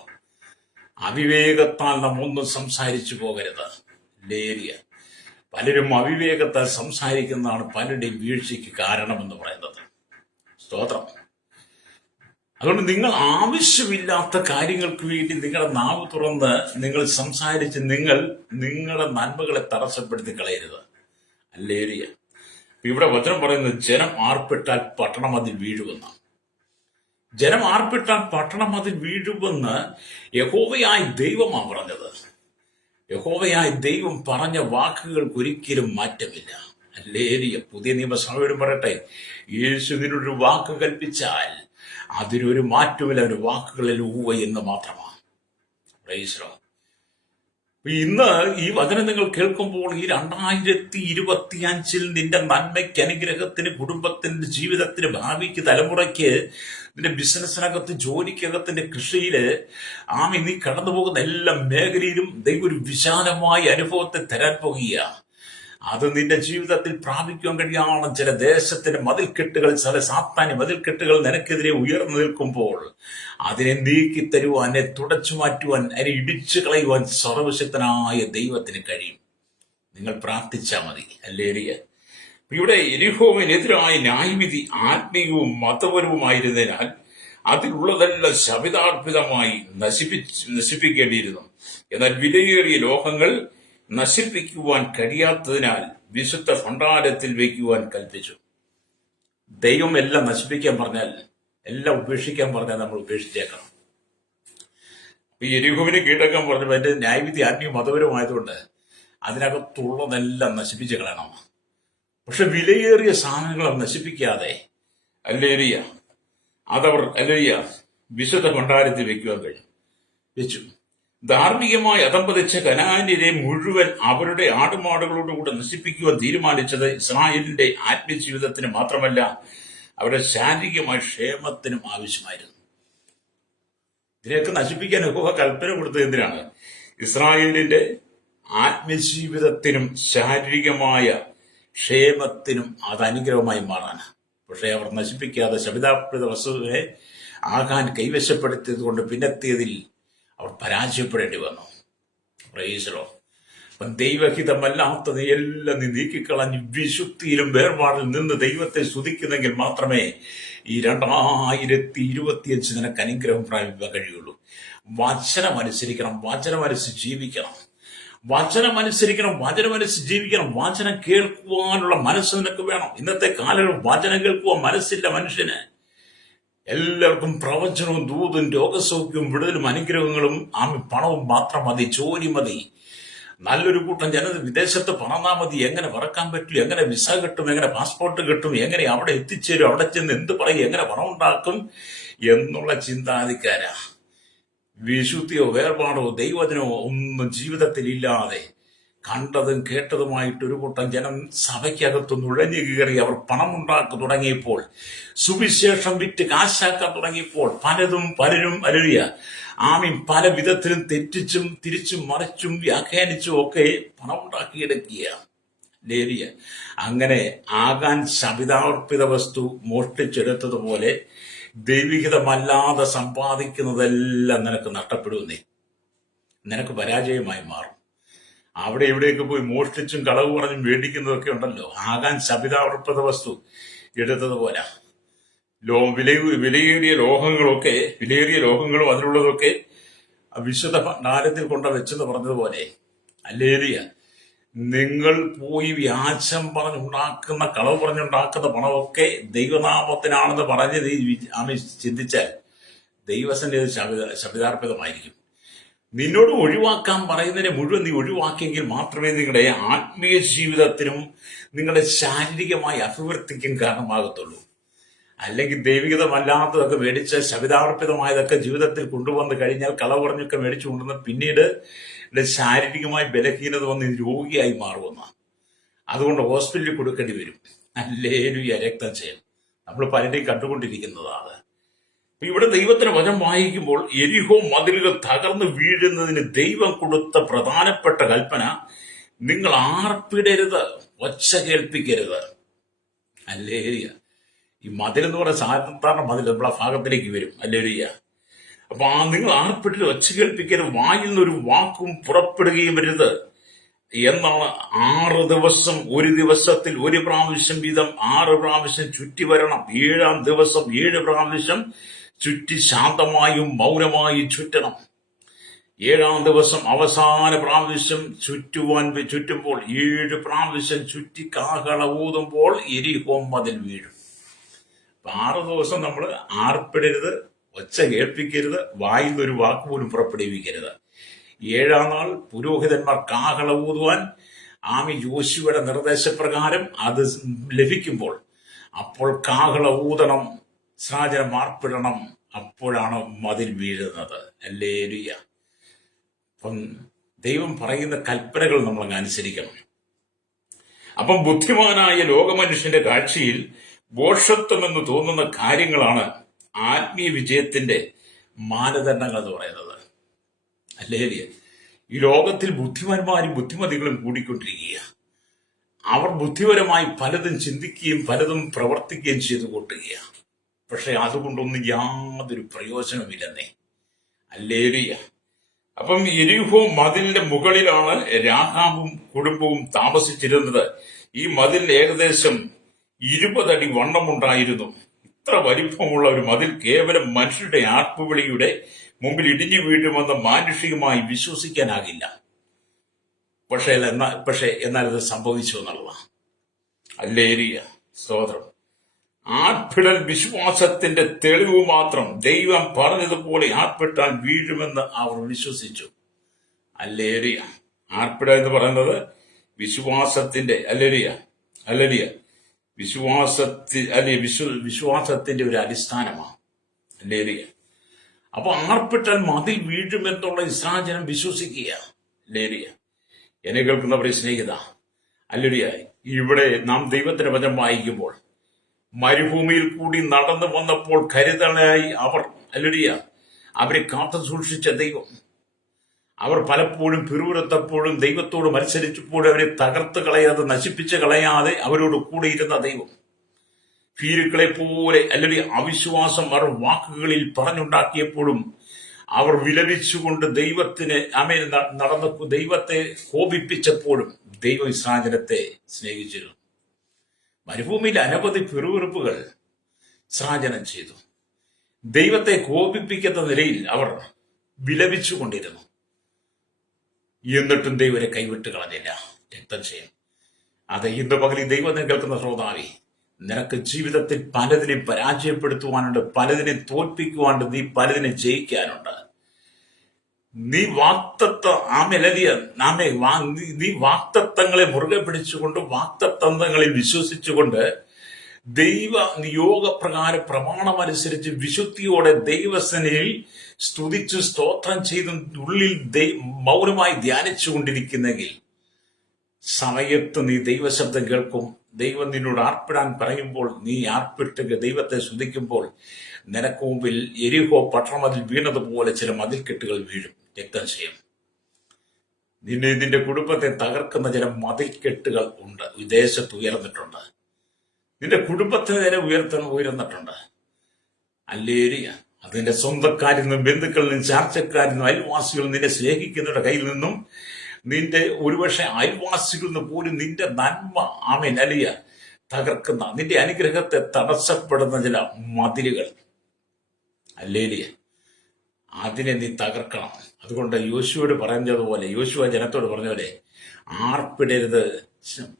അവിവേകത്താൽ നാം ഒന്നും സംസാരിച്ചു പോകരുത്. ലേരിയ. പലരും അവിവേകത്താൽ സംസാരിക്കുന്നതാണ് പലരുടെയും വീഴ്ചയ്ക്ക് കാരണമെന്ന് പറയുന്നത്. സ്തോത്രം. അതുകൊണ്ട് നിങ്ങൾ ആവശ്യമില്ലാത്ത കാര്യങ്ങൾക്ക് വേണ്ടി നിങ്ങളുടെ നാവ് തുറന്ന് നിങ്ങൾ സംസാരിച്ച് നിങ്ങളുടെ നന്മകളെ തടസ്സപ്പെടുത്തി കളയരുത്. ഹല്ലേലൂയ. ഇവിടെ വചനം പറയുന്നത് ജനം ആർപ്പിട്ടാൽ പട്ടണം അതിൽ വീഴുമെന്ന്. ജനം ആർപ്പിട്ടാൽ പട്ടണം അതിൽ വീഴുമെന്ന് യഹോവയായ ദൈവമാണ് പറഞ്ഞത്. യഹോവയായ ദൈവം പറഞ്ഞ വാക്കുകൾക്ക് ഒരിക്കലും മാറ്റമില്ല. ഹല്ലേലൂയ. പുതിയ നിയമസഭയോട് പറയട്ടെ, യേശുവിനൊരു വാക്ക് കൽപ്പിച്ചാൽ അതിനൊരു മാറ്റമില്ല. ഒരു വാക്കുകളിൽ ഊവ എന്ന് മാത്രമാണ്. Praise the Lord. ഇന്ന് ഈ വചനം നിങ്ങൾ കേൾക്കുമ്പോൾ ഈ 2025 നിന്റെ നന്മയ്ക്ക്, അനുഗ്രഹത്തിന്, കുടുംബത്തിന്റെ, ജീവിതത്തിന്, ഭാവിക്ക്, തലമുറയ്ക്ക്, നിന്റെ ബിസിനസ്സിനകത്ത്, ജോലിക്കകത്തിന്റെ, കൃഷിയില് നീ കടന്നു പോകുന്ന എല്ലാ മേഖലയിലും ദൈവം ഒരു വിശാലമായ അനുഭവത്തെ തരാൻ പോകുക. അത് നിന്റെ ജീവിതത്തിൽ പ്രാപിക്കാൻ കഴിയാവുന്ന ചില ദേശത്തിന്റെ മതിൽക്കെട്ടുകൾ, ചില സാത്താന്യ മതിൽക്കെട്ടുകൾ നിനക്കെതിരെ ഉയർന്നു നിൽക്കുമ്പോൾ അതിനെ നീക്കി തരുവാൻ, അതിനെ തുടച്ചു മാറ്റുവാൻ, അതിനെ ഇടിച്ചു കളയുവാൻ സർവശക്തനായ ദൈവത്തിന് കഴിയും. നിങ്ങൾ പ്രാർത്ഥിച്ചാൽ മതി. ഹല്ലേലൂയ. ഇവിടെ യെരിഹോവിനെതിരായ ന്യായവിധി ആത്മീയവും മതപരവുമായിരുന്നതിനാൽ അതിലുള്ളതെല്ലാം ശപിതാർപ്പിതമായി നശിപ്പിക്കേണ്ടിയിരുന്നു. എന്നാൽ വിലയേറിയ ലോഹങ്ങൾ നശിപ്പിക്കുവാൻ കഴിയാത്തതിനാൽ വിശുദ്ധ ഭണ്ഡാരത്തിൽ വയ്ക്കുവാൻ കൽപ്പിച്ചു. ദൈവം എല്ലാം നശിപ്പിക്കാൻ പറഞ്ഞാൽ, എല്ലാം ഉപേക്ഷിക്കാൻ പറഞ്ഞാൽ നമ്മൾ ഉപേക്ഷിച്ചേക്കണം. ഈ യെരിഹോവിനെ കീഴടക്കാൻ പറഞ്ഞപ്പോൾ എന്റെ ന്യായവിധി ആത്മീയ മതപരമായതുകൊണ്ട് അതിനകത്തുള്ളതെല്ലാം നശിപ്പിച്ച് കളയണം. പക്ഷെ വിലയേറിയ സാധനങ്ങൾ നശിപ്പിക്കാതെ ഹല്ലേലൂയ അതവർ ഹല്ലേലൂയ വിശുദ്ധ ഭണ്ഡാരത്തിൽ വെക്കുവാൻ വെച്ചു. ധാർമ്മികമായി അധംപതിച്ച കനാന്യരെ മുഴുവൻ അവരുടെ ആടുമാടുകളോടുകൂടെ നശിപ്പിക്കുവാൻ തീരുമാനിച്ചത് ഇസ്രായേലിന്റെ ആത്മജീവിതത്തിന് മാത്രമല്ല, അവരുടെ ശാരീരികമായ ക്ഷേമത്തിനും ആവശ്യമായിരുന്നു. ഇതിനെയൊക്കെ നശിപ്പിക്കാൻ യഹോവ കൽപ്പന കൊടുത്തത് എന്തിനാണ്? ഇസ്രായേലിന്റെ ആത്മജീവിതത്തിനും ശാരീരികമായ ക്ഷേമത്തിനും അത് അനുഗ്രഹമായി മാറാൻ. പക്ഷെ അവർ നശിപ്പിക്കാതെ ശപിതാർപ്പിത വസ്തുവിനെ ആകാൻ കൈവശപ്പെടുത്തിയത് കൊണ്ട് പിന്നെത്തിയതിൽ അവർ പരാജയപ്പെടേണ്ടി വന്നു. പ്രൈസ്. അപ്പം ദൈവഹിതമല്ലാത്തത് എല്ലാം നീ നീക്കിക്കളഞ്ഞ് വിശുദ്ധിയിലും വേർപാടിൽ നിന്ന് ദൈവത്തെ സ്തുതിക്കുന്നെങ്കിൽ മാത്രമേ ഈ 2025 നിനക്ക് അനുഗ്രഹം പ്രാപിക്കാൻ കഴിയുള്ളൂ. വചനമനുസരിക്കണം, വചനമനുസരിച്ച് ജീവിക്കണം, വചനമനുസരിച്ച് ജീവിക്കണം. വചനം കേൾക്കുവാനുള്ള മനസ്സ് നിനക്ക് വേണം. ഇന്നത്തെ കാലങ്ങളിൽ വചനം കേൾക്കുവാൻ മനസ്സില്ല മനുഷ്യന്. എല്ലാവർക്കും പ്രവചനവും ദൂതും രോഗസൗഖ്യവും വിടുതലും അനുഗ്രഹങ്ങളും പണവും മാത്രം മതി, ജോലി മതി. നല്ലൊരു കൂട്ടം വിദേശത്ത് പറന്നാ മതി. എങ്ങനെ പറക്കാൻ പറ്റും, എങ്ങനെ വിസ കിട്ടും, എങ്ങനെ പാസ്പോർട്ട് കിട്ടും, എങ്ങനെ അവിടെ എത്തിച്ചേരും, അവിടെ ചെന്ന് എന്ത് പറയും, എങ്ങനെ പണം ഉണ്ടാക്കും എന്നുള്ള ചിന്താധിക്കാരാ. വിശുദ്ധിയോ വേർപാടോ ദൈവജനമോ ഒന്നും ജീവിതത്തിൽ ഇല്ലാതെ കണ്ടതും കേട്ടതുമായിട്ട് ഒരു കൂട്ടം ജനം സഭയ്ക്കകത്ത് നുഴഞ്ഞു കയറി അവർ പണമുണ്ടാക്കി തുടങ്ങിയപ്പോൾ, സുവിശേഷം വിറ്റ് കാശാക്കാൻ തുടങ്ങിയപ്പോൾ പലരും അലറിയ പല വിധത്തിലും തെറ്റിച്ചും തിരിച്ചും മറിച്ചും വ്യാഖ്യാനിച്ചും ഒക്കെ പണം ഉണ്ടാക്കിയെടുക്കുക. അങ്ങനെ ആകാൻ ശപിതാർപ്പിത വസ്തു മോഷ്ടിച്ചെടുത്തതുപോലെ ദൈവികതമല്ലാതെ സമ്പാദിക്കുന്നതെല്ലാം നിനക്ക് നഷ്ടപ്പെടുന്നേ, നിനക്ക് പരാജയമായി മാറും. അവിടെ എവിടെയൊക്കെ പോയി മോഷ്ടിച്ചും കളവ് പറഞ്ഞും മേടിക്കുന്നതൊക്കെ ഉണ്ടല്ലോ, ആകാൻ ശപിതാർപ്പിത വസ്തു എടുത്തതുപോലെ വിലയേറിയ ലോഹങ്ങളും അതിലുള്ളതൊക്കെ വിശുദ്ധ ഭണ്ഡാരത്തിൽ കൊണ്ട വെച്ചെന്ന് പറഞ്ഞതുപോലെ ഹല്ലേലൂയ. നിങ്ങൾ പോയി വ്യാജം പറഞ്ഞുണ്ടാക്കുന്ന, കളവ് പറഞ്ഞുണ്ടാക്കുന്ന പണമൊക്കെ ദൈവനാമത്തിനാണെന്ന് പറഞ്ഞ് നീ ചിന്തിച്ചാൽ ദൈവസന്നിധി ശപിതാർപ്പിതമായിരിക്കും. നിന്നോട് ഒഴിവാക്കാൻ പറയുന്നതിനെ മുഴുവൻ നീ ഒഴിവാക്കിയെങ്കിൽ മാത്രമേ നിങ്ങളുടെ ആത്മീയ ജീവിതത്തിനും നിങ്ങളുടെ ശാരീരികമായ അഭിവൃദ്ധിക്കും കാരണമാകത്തുള്ളൂ. അല്ലെങ്കിൽ ദൈവികതമല്ലാത്തതൊക്കെ മേടിച്ച് ശപിതാർപ്പിതമായതൊക്കെ ജീവിതത്തിൽ കൊണ്ടുവന്ന് കഴിഞ്ഞാൽ, കളവ് പറഞ്ഞൊക്കെ മേടിച്ചു കൊണ്ടുവന്ന് പിന്നീട് ശാരീരികമായി ബലഹീനത വന്ന് രോഗിയായി മാറുമെന്ന. അതുകൊണ്ട് ഹോസ്പിറ്റലിൽ കൊടുക്കേണ്ടി വരും. ഹല്ലേലൂയ. രക്തം ചെയ്യൽ നമ്മൾ പലരെയും കണ്ടുകൊണ്ടിരിക്കുന്നതാണ്. ഇവിടെ ദൈവത്തിന് വചനം വായിക്കുമ്പോൾ യെരിഹോ മതിലുകൾ തകർന്നു വീഴുന്നതിന് ദൈവം കൊടുത്ത പ്രധാനപ്പെട്ട കൽപ്പന, നിങ്ങൾ ആർപ്പിടരുത്, ഒച്ച കേൾപ്പിക്കരുത്. ഹല്ലേലൂയ. ഈ മതിലെന്ന് പറഞ്ഞ സാധാരണ മതിൽ നമ്മളെ ഭാഗത്തിലേക്ക് വരും. ഹല്ലേലൂയ. അപ്പൊ നിങ്ങൾ ആർപ്പിടരുത്, ഒച്ച കേൾപ്പിക്കരുത്, വായിൽ നിന്നൊരു വാക്കും പുറപ്പെടുകയും വരുത് എന്നാണ്. 6 ദിവസം, ഒരു ദിവസത്തിൽ 1 പ്രാവശ്യം വീതം 6 പ്രാവശ്യം ചുറ്റി വരണം. 7-ാം ദിവസം 7 പ്രാവശ്യം ചുറ്റി ശാന്തമായും മൗനമായും ചുറ്റണം. 7-ാം ദിവസം അവസാന പ്രാവശ്യം ചുറ്റുമ്പോൾ 7 പ്രാവശ്യം ചുറ്റി കാഹള ഊതുമ്പോൾ യെരിഹോ മതിൽ വീഴും. 6 ദിവസം നമ്മൾ ആർപ്പിടരുത്, ഒച്ച കേൾപ്പിക്കരുത്, വായിൽ നിന്നൊരു വാക്ക് പോലും പുറപ്പെടുവിക്കരുത്. 7-ാം നാൾ പുരോഹിതന്മാർ കാഹള ഊതുവാൻ യോശുവയുടെ നിർദ്ദേശപ്രകാരം അത് ലഭിക്കുമ്പോൾ അപ്പോൾ കാഹള ഊതണം, ഇസ്രായേൽ ആർപ്പിടണം. അപ്പോഴാണ് മതിൽ വീഴുന്നത്. ഹല്ലേലൂയ. അപ്പം ദൈവം പറയുന്ന കൽപ്പനകൾ നമ്മൾ അനുസരിക്കണം. അപ്പം ബുദ്ധിമാനായ ലോകമനുഷ്യന്റെ കാഴ്ചയിൽ ഭോഷത്വമെന്ന് തോന്നുന്ന കാര്യങ്ങളാണ് ആത്മീയ വിജയത്തിന്റെ മാനദണ്ഡങ്ങൾ എന്ന് പറയുന്നത്. ഹല്ലേലൂയ. ഈ ലോകത്തിൽ ബുദ്ധിമാന്മാരും ബുദ്ധിമതികളും കൂടിക്കൊണ്ടിരിക്കുക. അവർ ബുദ്ധിപരമായി പലതും ചിന്തിക്കുകയും പലതും പ്രവർത്തിക്കുകയും ചെയ്തു കൂട്ടുക. പക്ഷെ അതുകൊണ്ടൊന്നും യാതൊരു പ്രയോജനമില്ലെന്നേ. ഹല്ലേലൂയ. അപ്പം യെരിഹോ മതിലിന്റെ മുകളിലാണ് രാഹാബും കുടുംബവും താമസിച്ചിരുന്നത്. ഈ മതിലിന് ഏകദേശം 20 അടി വണ്ണമുണ്ടായിരുന്നു. ഇത്ര വലിപ്പമുള്ള ഒരു മതിൽ കേവലം മനുഷ്യരുടെ ആർപ്പുവിളിയുടെ മുമ്പിൽ ഇടിഞ്ഞു വീഴുമെന്ന് മാനുഷികമായി വിശ്വസിക്കാനാകില്ല. പക്ഷേ എന്നാൽ ഇത് സംഭവിച്ചു എന്നുള്ളതാണ്. ഹല്ലേലൂയ, സ്തോത്രം. ആർപ്പിടൽ വിശ്വാസത്തിന്റെ തെളിവ് മാത്രം. ദൈവം പറഞ്ഞതുപോലെ ആർപ്പിട്ടാൽ വീഴുമെന്ന് അവർ വിശ്വസിച്ചു. ഹല്ലേലൂയ. ആർപ്പിടൽ എന്ന് പറയുന്നത് വിശ്വാസത്തിന്റെ ഹല്ലേലൂയ വിശ്വാസത്തിന്റെ ഒരു അടിസ്ഥാനമാണ്. ഹല്ലേലൂയ. അപ്പൊ ആർപ്പിട്ടാൽ മതിൽ വീഴുമെന്നുള്ള ഇസ്രായേൽ ജനം വിശ്വസിക്കുക. ഹല്ലേലൂയ. എന്നെ കേൾക്കുന്നവരെ സ്നേഹിത, ഹല്ലേലൂയ, ഇവിടെ നാം ദൈവത്തിന്റെ വചനം വായിക്കുമ്പോൾ മരുഭൂമിയിൽ കൂടി നടന്നു വന്നപ്പോൾ കരുതലായി അവരെ കാത്തു സൂക്ഷിച്ച ദൈവം, അവർ പലപ്പോഴും പിറുവിറുത്തപ്പോഴും ദൈവത്തോട് മത്സരിച്ചപ്പോഴും അവരെ തകർത്ത് കളയാതെ നശിപ്പിച്ച് കളയാതെ അവരോട് കൂടെ ഇരുന്ന ദൈവം, ഭീരുക്കളെ പോലെ അവിശ്വാസം അവർ വാക്കുകളിൽ പറഞ്ഞുണ്ടാക്കിയപ്പോഴും അവർ വിലപിച്ചുകൊണ്ട് ദൈവത്തെ കോപിപ്പിച്ചപ്പോഴും ദൈവം ഇസ്രായേൽ ജനത്തെ സ്നേഹിച്ചിരുന്നു. മരുഭൂമിയിൽ അനവധി പിറുവിറുപ്പുകൾ ഇസ്രായേൽ ജനം ചെയ്തു. ദൈവത്തെ കോപിപ്പിക്കുന്ന നിലയിൽ അവർ വിലപിച്ചുകൊണ്ടിരുന്നു. എന്നിട്ടും ദൈവരെ കൈവിട്ട് കളഞ്ഞില്ല. രക്തം ചെയ്യും. അത് ഇന്ന് പകലിൽ ദൈവം കേൾക്കുന്ന ശ്രോതാവേ, നിനക്ക് ജീവിതത്തിൽ പലതിനെ പരാജയപ്പെടുത്തുവാനുണ്ട്, പലതിനെ തോൽപ്പിക്കുവാനുണ്ട്, നീ പലതിനെ ജയിക്കാനുണ്ട്. നീ നീ വാക്തത്വങ്ങളെ മുറുകെ പിടിച്ചുകൊണ്ട് വാക്തത്വങ്ങളിൽ വിശ്വസിച്ചുകൊണ്ട് നിയോഗപ്രകാരം പ്രമാണമനുസരിച്ച് വിശുദ്ധിയോടെ ദൈവസേനയിൽ സ്തുതിച്ച് സ്തോത്രം ചെയ്ത് ഉള്ളിൽ മൗനമായി ധ്യാനിച്ചു കൊണ്ടിരിക്കുന്നെങ്കിൽ സമയത്ത് നീ ദൈവശബ്ദം കേൾക്കും. ദൈവം നിന്നോട് ആർപ്പിടാൻ പറയുമ്പോൾ നീ ആർപ്പിട്ട് ദൈവത്തെ സ്തുതിക്കുമ്പോൾ നിനക്ക് മുമ്പിൽ യെരിഹോ പട്ടണമതിൽ വീണതുപോലെ ചില മതിൽക്കെട്ടുകൾ വീഴും. രക്തം ചെയ്യും. നിന്റെ കുടുംബത്തെ തകർക്കുന്ന ചില മതിൽക്കെട്ടുകൾ ഉണ്ട്. വിദേശത്ത് ഉയർന്നിട്ടുണ്ട്. നിന്റെ കുടുംബത്തെ നേരെ ഉയർന്നിട്ടുണ്ട്. ഹല്ലേലൂയ. അതിന്റെ സ്വന്തക്കാരിൽ നിന്നും ബന്ധുക്കളിൽ നിന്നും ചാർച്ചക്കാരിൽ നിന്നും അയൽവാസികളിൽ നിന്നെ സ്നേഹിക്കുന്നവരുടെ കയ്യിൽ നിന്നും നിന്റെ ഒരുപക്ഷെ അയൽവാസികളിൽ നിന്ന് പോലും നിന്റെ നന്മ തകർക്കുന്ന, നിന്റെ അനുഗ്രഹത്തെ തടസ്സപ്പെടുന്ന ചില മതിലുകൾ, ഹല്ലേലൂയ, അതിനെ നീ തകർക്കണം. അതുകൊണ്ട് യോശുവോട് പറഞ്ഞതുപോലെ, യോശുവ ജനത്തോട് പറഞ്ഞ പോലെ, ആർപ്പിടരുത്,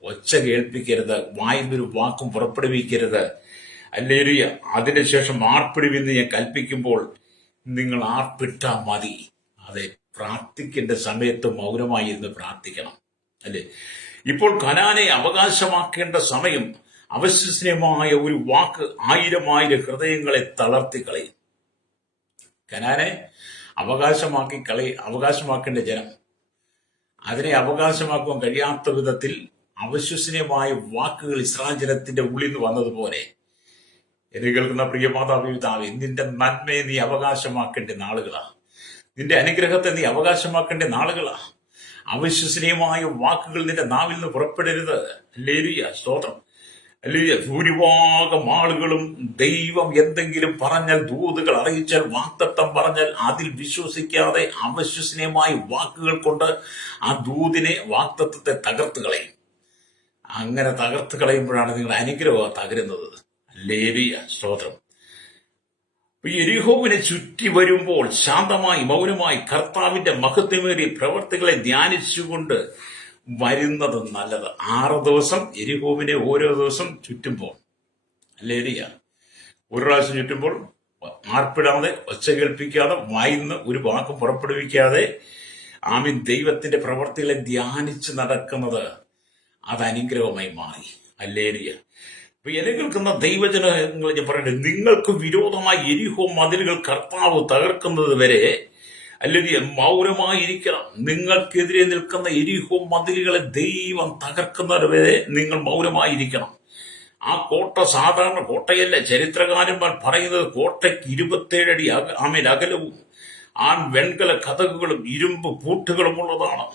ഒച്ച കേൾപ്പിക്കരുത്, വായിന്നൊരു വാക്കും പുറപ്പെടുവിക്കരുത്. ഹല്ലേലൂയ. അതിനുശേഷം ആർപ്പിടുവിന്ന് ഞാൻ കൽപ്പിക്കുമ്പോൾ നിങ്ങൾ ആർപ്പിട്ടാ മതി. അതെ, പ്രാർത്ഥിക്കേണ്ട സമയത്ത് മൗനമായി ഇരുന്ന് പ്രാർത്ഥിക്കണം. അല്ലെ, ഇപ്പോൾ കനാനെ അവകാശമാക്കേണ്ട സമയം. അവിശ്വസനീയമായ ഒരു വാക്ക് 1000 ഹൃദയങ്ങളെ തളർത്തിക്കളയും. കനാനെ അവകാശമാക്കേണ്ട ജനം അതിനെ അവകാശമാക്കുവാൻ കഴിയാത്ത വിധത്തിൽ അവിശ്വസനീയമായ വാക്കുകൾ ഇസ്രായേൽ ജനത്തിന്റെ ഉള്ളിൽ നിന്ന് വന്നതുപോലെ, എന്നെ കേൾക്കുന്ന പ്രിയ മാതാപിതാവേ, നിന്റെ നന്മയെ നീ അവകാശമാക്കേണ്ട നാളുകളാ. നിന്റെ അനുഗ്രഹത്തെ നീ അവകാശമാക്കേണ്ട നാളുകളാ. അവിശ്വസനീയമായ വാക്കുകൾ നിന്റെ നാവിൽ നിന്ന് പുറപ്പെടരുത്. ഹല്ലേലൂയ, സ്തോത്രം. ഹല്ലേലൂയ. ഭൂരിഭാഗം ആളുകളും ദൈവം എന്തെങ്കിലും പറഞ്ഞാൽ, ദൂതുകൾ അറിയിച്ചാൽ, വാക്തത്വം പറഞ്ഞാൽ അതിൽ വിശ്വസിക്കാതെ അവിശ്വസനീയമായ വാക്കുകൾ കൊണ്ട് ആ വാക്തത്വത്തെ തകർത്ത് കളയും. അങ്ങനെ തകർത്ത് കളയുമ്പോഴാണ് നിങ്ങളുടെ അനുഗ്രഹം തകരുന്നത്. ഹല്ലേലൂയ, സ്തോത്രം. യെരിഹോവിനെ ചുറ്റി വരുമ്പോൾ ശാന്തമായി മൗനമായി കർത്താവിന്റെ മഹത്വമേറിയ പ്രവർത്തികളെ ധ്യാനിച്ചുകൊണ്ട് വരുന്നത് നല്ലത്. 6 ദിവസം യെരിഹോവിനെ ഓരോ ദിവസം ചുറ്റുമ്പോൾ, ഹല്ലേലൂയ, ഒരു പ്രാവശ്യം ചുറ്റുമ്പോൾ ആർപ്പിടാതെ, ഒച്ച കേൾപ്പിക്കാതെ, വായിന്ന് ഒരു വാക്കും പുറപ്പെടുവിക്കാതെ ദൈവത്തിന്റെ പ്രവർത്തികളെ ധ്യാനിച്ച് നടക്കുന്നത് അത് അനുഗ്രഹമായി മാറി. ഹല്ലേലൂയ. എന്നെ കേൾക്കുന്ന ദൈവജനങ്ങൾ ഞാൻ പറയട്ടെ, നിങ്ങൾക്ക് വിരോധമായി യെരിഹോ മതിലുകൾ കർത്താവ് തകർക്കുന്നത് വരെ മൗനമായിരിക്കണം. നിങ്ങൾക്കെതിരെ നിൽക്കുന്ന യെരിഹോ മതിലുകളെ ദൈവം തകർക്കുന്നവരെ നിങ്ങൾ മൗനമായിരിക്കണം. ആ കോട്ട സാധാരണ കോട്ടയല്ല. ചരിത്രകാരന്മാർ പറയുന്നത് കോട്ടയ്ക്ക് 27 അടി അകലവും വെൺകല കതകുകളും ഇരുമ്പ് പൂട്ടുകളും ഉള്ളതാണ്.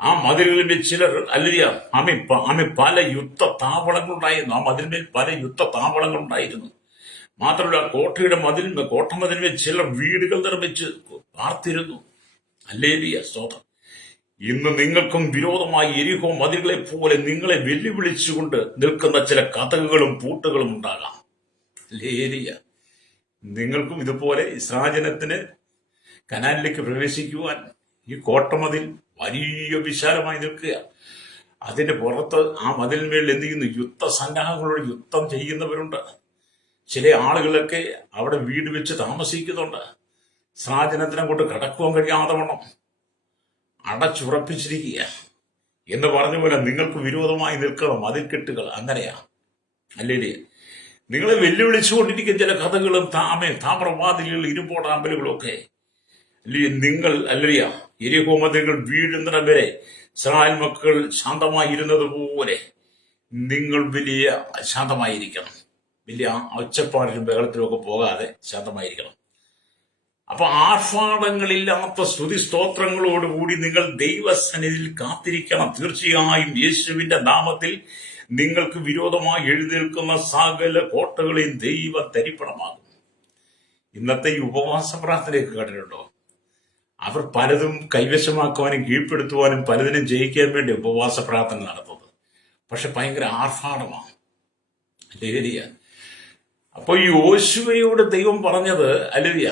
ആ മതിലുകളിൽ ചിലർ പല യുദ്ധ താവളങ്ങളുണ്ടായിരുന്നു. ആ മതിലിന്മേൽ പല യുദ്ധ താവളങ്ങളുണ്ടായിരുന്നു. മാത്രമല്ല, കോട്ടമതിലിന്മേൽ ചിലർ വീടുകൾ നിർമ്മിച്ച് പാർത്തിരുന്നു. ഹല്ലേലൂയ, സ്തോത്രം. ഇന്ന് നിങ്ങൾക്കും വിരോധമായി യെരിഹോ മതിലുകളെ പോലെ നിങ്ങളെ വെല്ലുവിളിച്ചുകൊണ്ട് നിൽക്കുന്ന ചില കതകുകളും പൂട്ടുകളും ഉണ്ടാകാം. ഹല്ലേലൂയ. നിങ്ങൾക്കും ഇതുപോലെ ഇസ്രായേലിന് കനാനിലേക്ക് പ്രവേശിക്കുവാൻ ഈ കോട്ടമതിൽ വലിയ വിശാലമായി നിൽക്കുക. അതിന്റെ പുറത്ത് ആ മതിലിന്മേൽ എന്ത് ചെയ്യുന്നു? യുദ്ധസന്നാഹങ്ങളോട് യുദ്ധം ചെയ്യുന്നവരുണ്ട്. ചില ആളുകളൊക്കെ അവിടെ വീട് വെച്ച് താമസിക്കുന്നുണ്ട്. ഇസ്രായേലിനെ കൊണ്ട് കടക്കുവാൻ കഴിയാതെ വണ്ണം അടച്ചുറപ്പിച്ചിരിക്കുക എന്ന് പറഞ്ഞ പോലെ നിങ്ങൾക്ക് വിരോധമായി നിൽക്കുന്ന മതിൽക്കെട്ടുകൾ അങ്ങനെയാ. അല്ലേ? നിങ്ങളെ വെല്ലുവിളിച്ചുകൊണ്ടിരിക്കുന്ന ചില കഥകളും താമ്രവാതിലുകൾ ഇരുമ്പോടാമ്പലുകളും ഒക്കെ അല്ലേ? നിങ്ങൾ അല്ലറിയ യെരിഹോ മതിലുകൾ വീഴുന്നിടം വരെ ഇസ്രായേൽ മക്കൾ ശാന്തമായിരുന്നത് പോലെ നിങ്ങൾ വലിയ ശാന്തമായിരിക്കണം. വലിയ ഒച്ചപ്പാടിലും ബഹളത്തിലും ഒക്കെ പോകാതെ ശാന്തമായിരിക്കണം. അപ്പൊ ആർഭാടങ്ങളില്ലാത്ത സ്തുതി സ്തോത്രങ്ങളോടുകൂടി നിങ്ങൾ ദൈവസന്നിധിയിൽ കാത്തിരിക്കണം. തീർച്ചയായും യേശുവിന്റെ നാമത്തിൽ നിങ്ങൾക്ക് വിരോധമായി എഴുന്നേൽക്കുന്ന സകല കോട്ടകളെയും ദൈവം തരിപ്പണമാകും. ഇന്നത്തെ ഈ ഉപവാസ പ്രാർത്ഥനയൊക്കെ കണ്ടിട്ടുണ്ടോ? അവർ പലതും കൈവശമാക്കുവാനും കീഴ്പ്പെടുത്തുവാനും പലതിനും ജയിക്കാൻ വേണ്ടി ഉപവാസ പ്രാർത്ഥന നടത്തുന്നത്. പക്ഷെ ഭയങ്കര ആർഭാടമാണ്. അല്ലേലിയ. അപ്പൊ ഈ യോശുവയോട് ദൈവം പറഞ്ഞത് അല്ലേലിയ,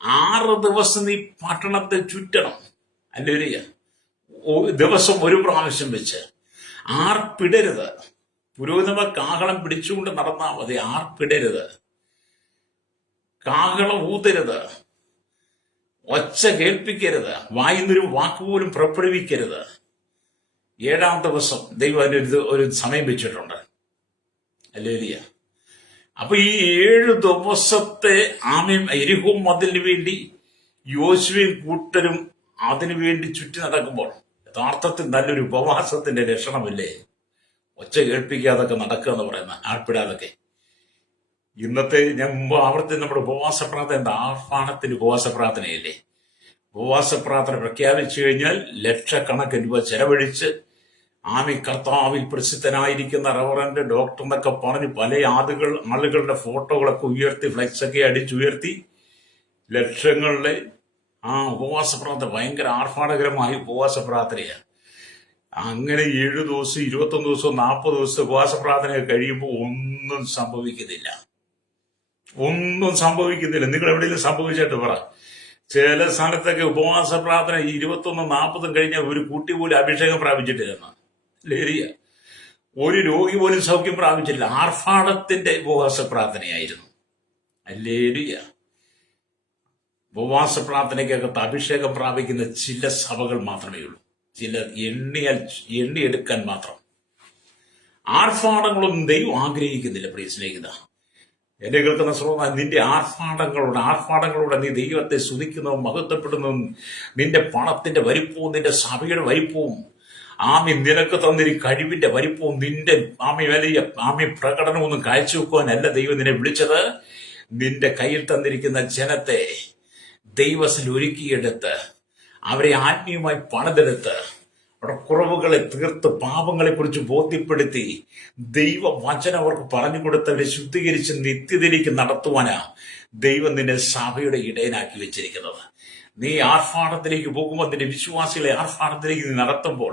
6 ദിവസം നീ പട്ടണത്തെ ചുറ്റണം. അല്ലേലിയ. ദിവസം ഒരു പ്രാവശ്യം വെച്ച്. ആർപ്പിടരുത്. പുരോഹിതന്മാർ കാഹളം പിടിച്ചുകൊണ്ട് നടന്നാൽ മതി. ആർപ്പിടരുത്, കാഹളം ഊതരുത്, ഒച്ച കേൾപ്പിക്കരുത്, വായിന്നൊരു വാക്കുപോലും പുറപ്പെടുവിക്കരുത്. 7-ാം ദിവസം ദൈവം അതിനൊരു ഒരു സമയം വെച്ചിട്ടുണ്ട്. ഹല്ലേലൂയ. അപ്പൊ ഈ 7 ദിവസത്തെ യെരിഹോ മതിലിന് വേണ്ടി യോശുവയും കൂട്ടരും അതിനു വേണ്ടി ചുറ്റി നടക്കുമ്പോൾ യഥാർത്ഥത്തിൽ നല്ലൊരു ഉപവാസത്തിന്റെ ലക്ഷണമില്ലേ? ഒച്ച കേൾപ്പിക്കാതൊക്കെ നടക്കുക എന്ന് പറയുന്ന, ആൾപ്പെടാതൊക്കെ. ഇന്നത്തെ ഞാൻ മുമ്പ് ആവർത്തി നമ്മുടെ ഉപവാസ പ്രാർത്ഥന ആഹ്വാനത്തിന്റെ ഉപവാസ പ്രാർത്ഥനയല്ലേ? ഉപവാസ പ്രാർത്ഥന പ്രഖ്യാപിച്ചു കഴിഞ്ഞാൽ ലക്ഷക്കണക്കിന് രൂപ ചെലവഴിച്ച് കർത്താവിൽ പ്രസിദ്ധനായിരിക്കുന്ന റവറന്റ് ഡോക്ടർ എന്നൊക്കെ പറഞ്ഞ് പല ആളുകളുടെ ഫോട്ടോകളൊക്കെ ഉയർത്തി ഫ്ലെക്സ് ഒക്കെ അടിച്ചുയർത്തി ലക്ഷങ്ങളുടെ ഉപവാസ പ്രാർത്ഥന ഭയങ്കര ആർഭാടകരമായ ഉപവാസ പ്രാർത്ഥനയാണ്. അങ്ങനെ 7 ദിവസം 21 ദിവസം 40 ദിവസം ഉപവാസ പ്രാർത്ഥന കഴിയുമ്പോൾ ഒന്നും സംഭവിക്കുന്നില്ല. നിങ്ങൾ എവിടെയെങ്കിലും സംഭവിച്ചിട്ട് പറ. ചില സ്ഥലത്തൊക്കെ ഉപവാസ പ്രാർത്ഥന 21-40 കഴിഞ്ഞാൽ ഒരു കുട്ടി പോലും അഭിഷേകം പ്രാപിച്ചിട്ടില്ലെന്ന്. ലേരിയ. ഒരു രോഗി പോലും സൗഖ്യം പ്രാപിച്ചില്ല. ആർഭാടത്തിന്റെ ഉപവാസ പ്രാർത്ഥനയായിരുന്നു. അല്ലേലിയ. ഉപവാസ പ്രാർത്ഥനയ്ക്കകത്ത് അഭിഷേകം പ്രാപിക്കുന്ന ചില സഭകൾ മാത്രമേ ഉള്ളൂ. ചില എണ്ണിയെടുക്കാൻ മാത്രം. ആർഭാടങ്ങളൊന്നും ദൈവം ആഗ്രഹിക്കുന്നില്ല. പ്രിയ സ്നേഹിത, എന്നെ കേൾക്കുന്ന ശ്രോതാ, നിന്റെ ആർഭാടങ്ങളോടെ നീ ദൈവത്തെ സ്തുതിക്കുന്നതും മഹത്വപ്പെടുന്നതും നിന്റെ പണത്തിന്റെ വലിപ്പവും നിന്റെ സഭയുടെ വലിപ്പവും നിനക്ക് തന്നിരി കഴിവിന്റെ വലിപ്പവും നിന്റെ വലിയ പ്രകടനമൊന്നും കാഴ്ചവെക്കുവാനല്ല ദൈവം നിന്നെ വിളിച്ചത്. നിന്റെ കയ്യിൽ തന്നിരിക്കുന്ന ജനത്തെ ദൈവത്തിൽ ഒരുക്കിയെടുത്ത് അവരെ ആത്മീയമായി പണിതെടുത്ത് അവരുടെ കുറവുകളെ തീർത്ത് പാപങ്ങളെ കുറിച്ച് ബോധ്യപ്പെടുത്തി ദൈവവചനം അവർക്ക് പറഞ്ഞു കൊടുത്തവരെ ശുദ്ധീകരിച്ച് നിത്യതയിലേക്ക് നടത്തുവാനാ ദൈവം നിന്നെ സഭയുടെ ഇടയനാക്കി വെച്ചിരിക്കുന്നത്. നീ ആർഭാടത്തിലേക്ക് പോകുമ്പോൾ നിന്റെ വിശ്വാസികളെ ആർഭാടത്തിലേക്ക് നീ നടത്തുമ്പോൾ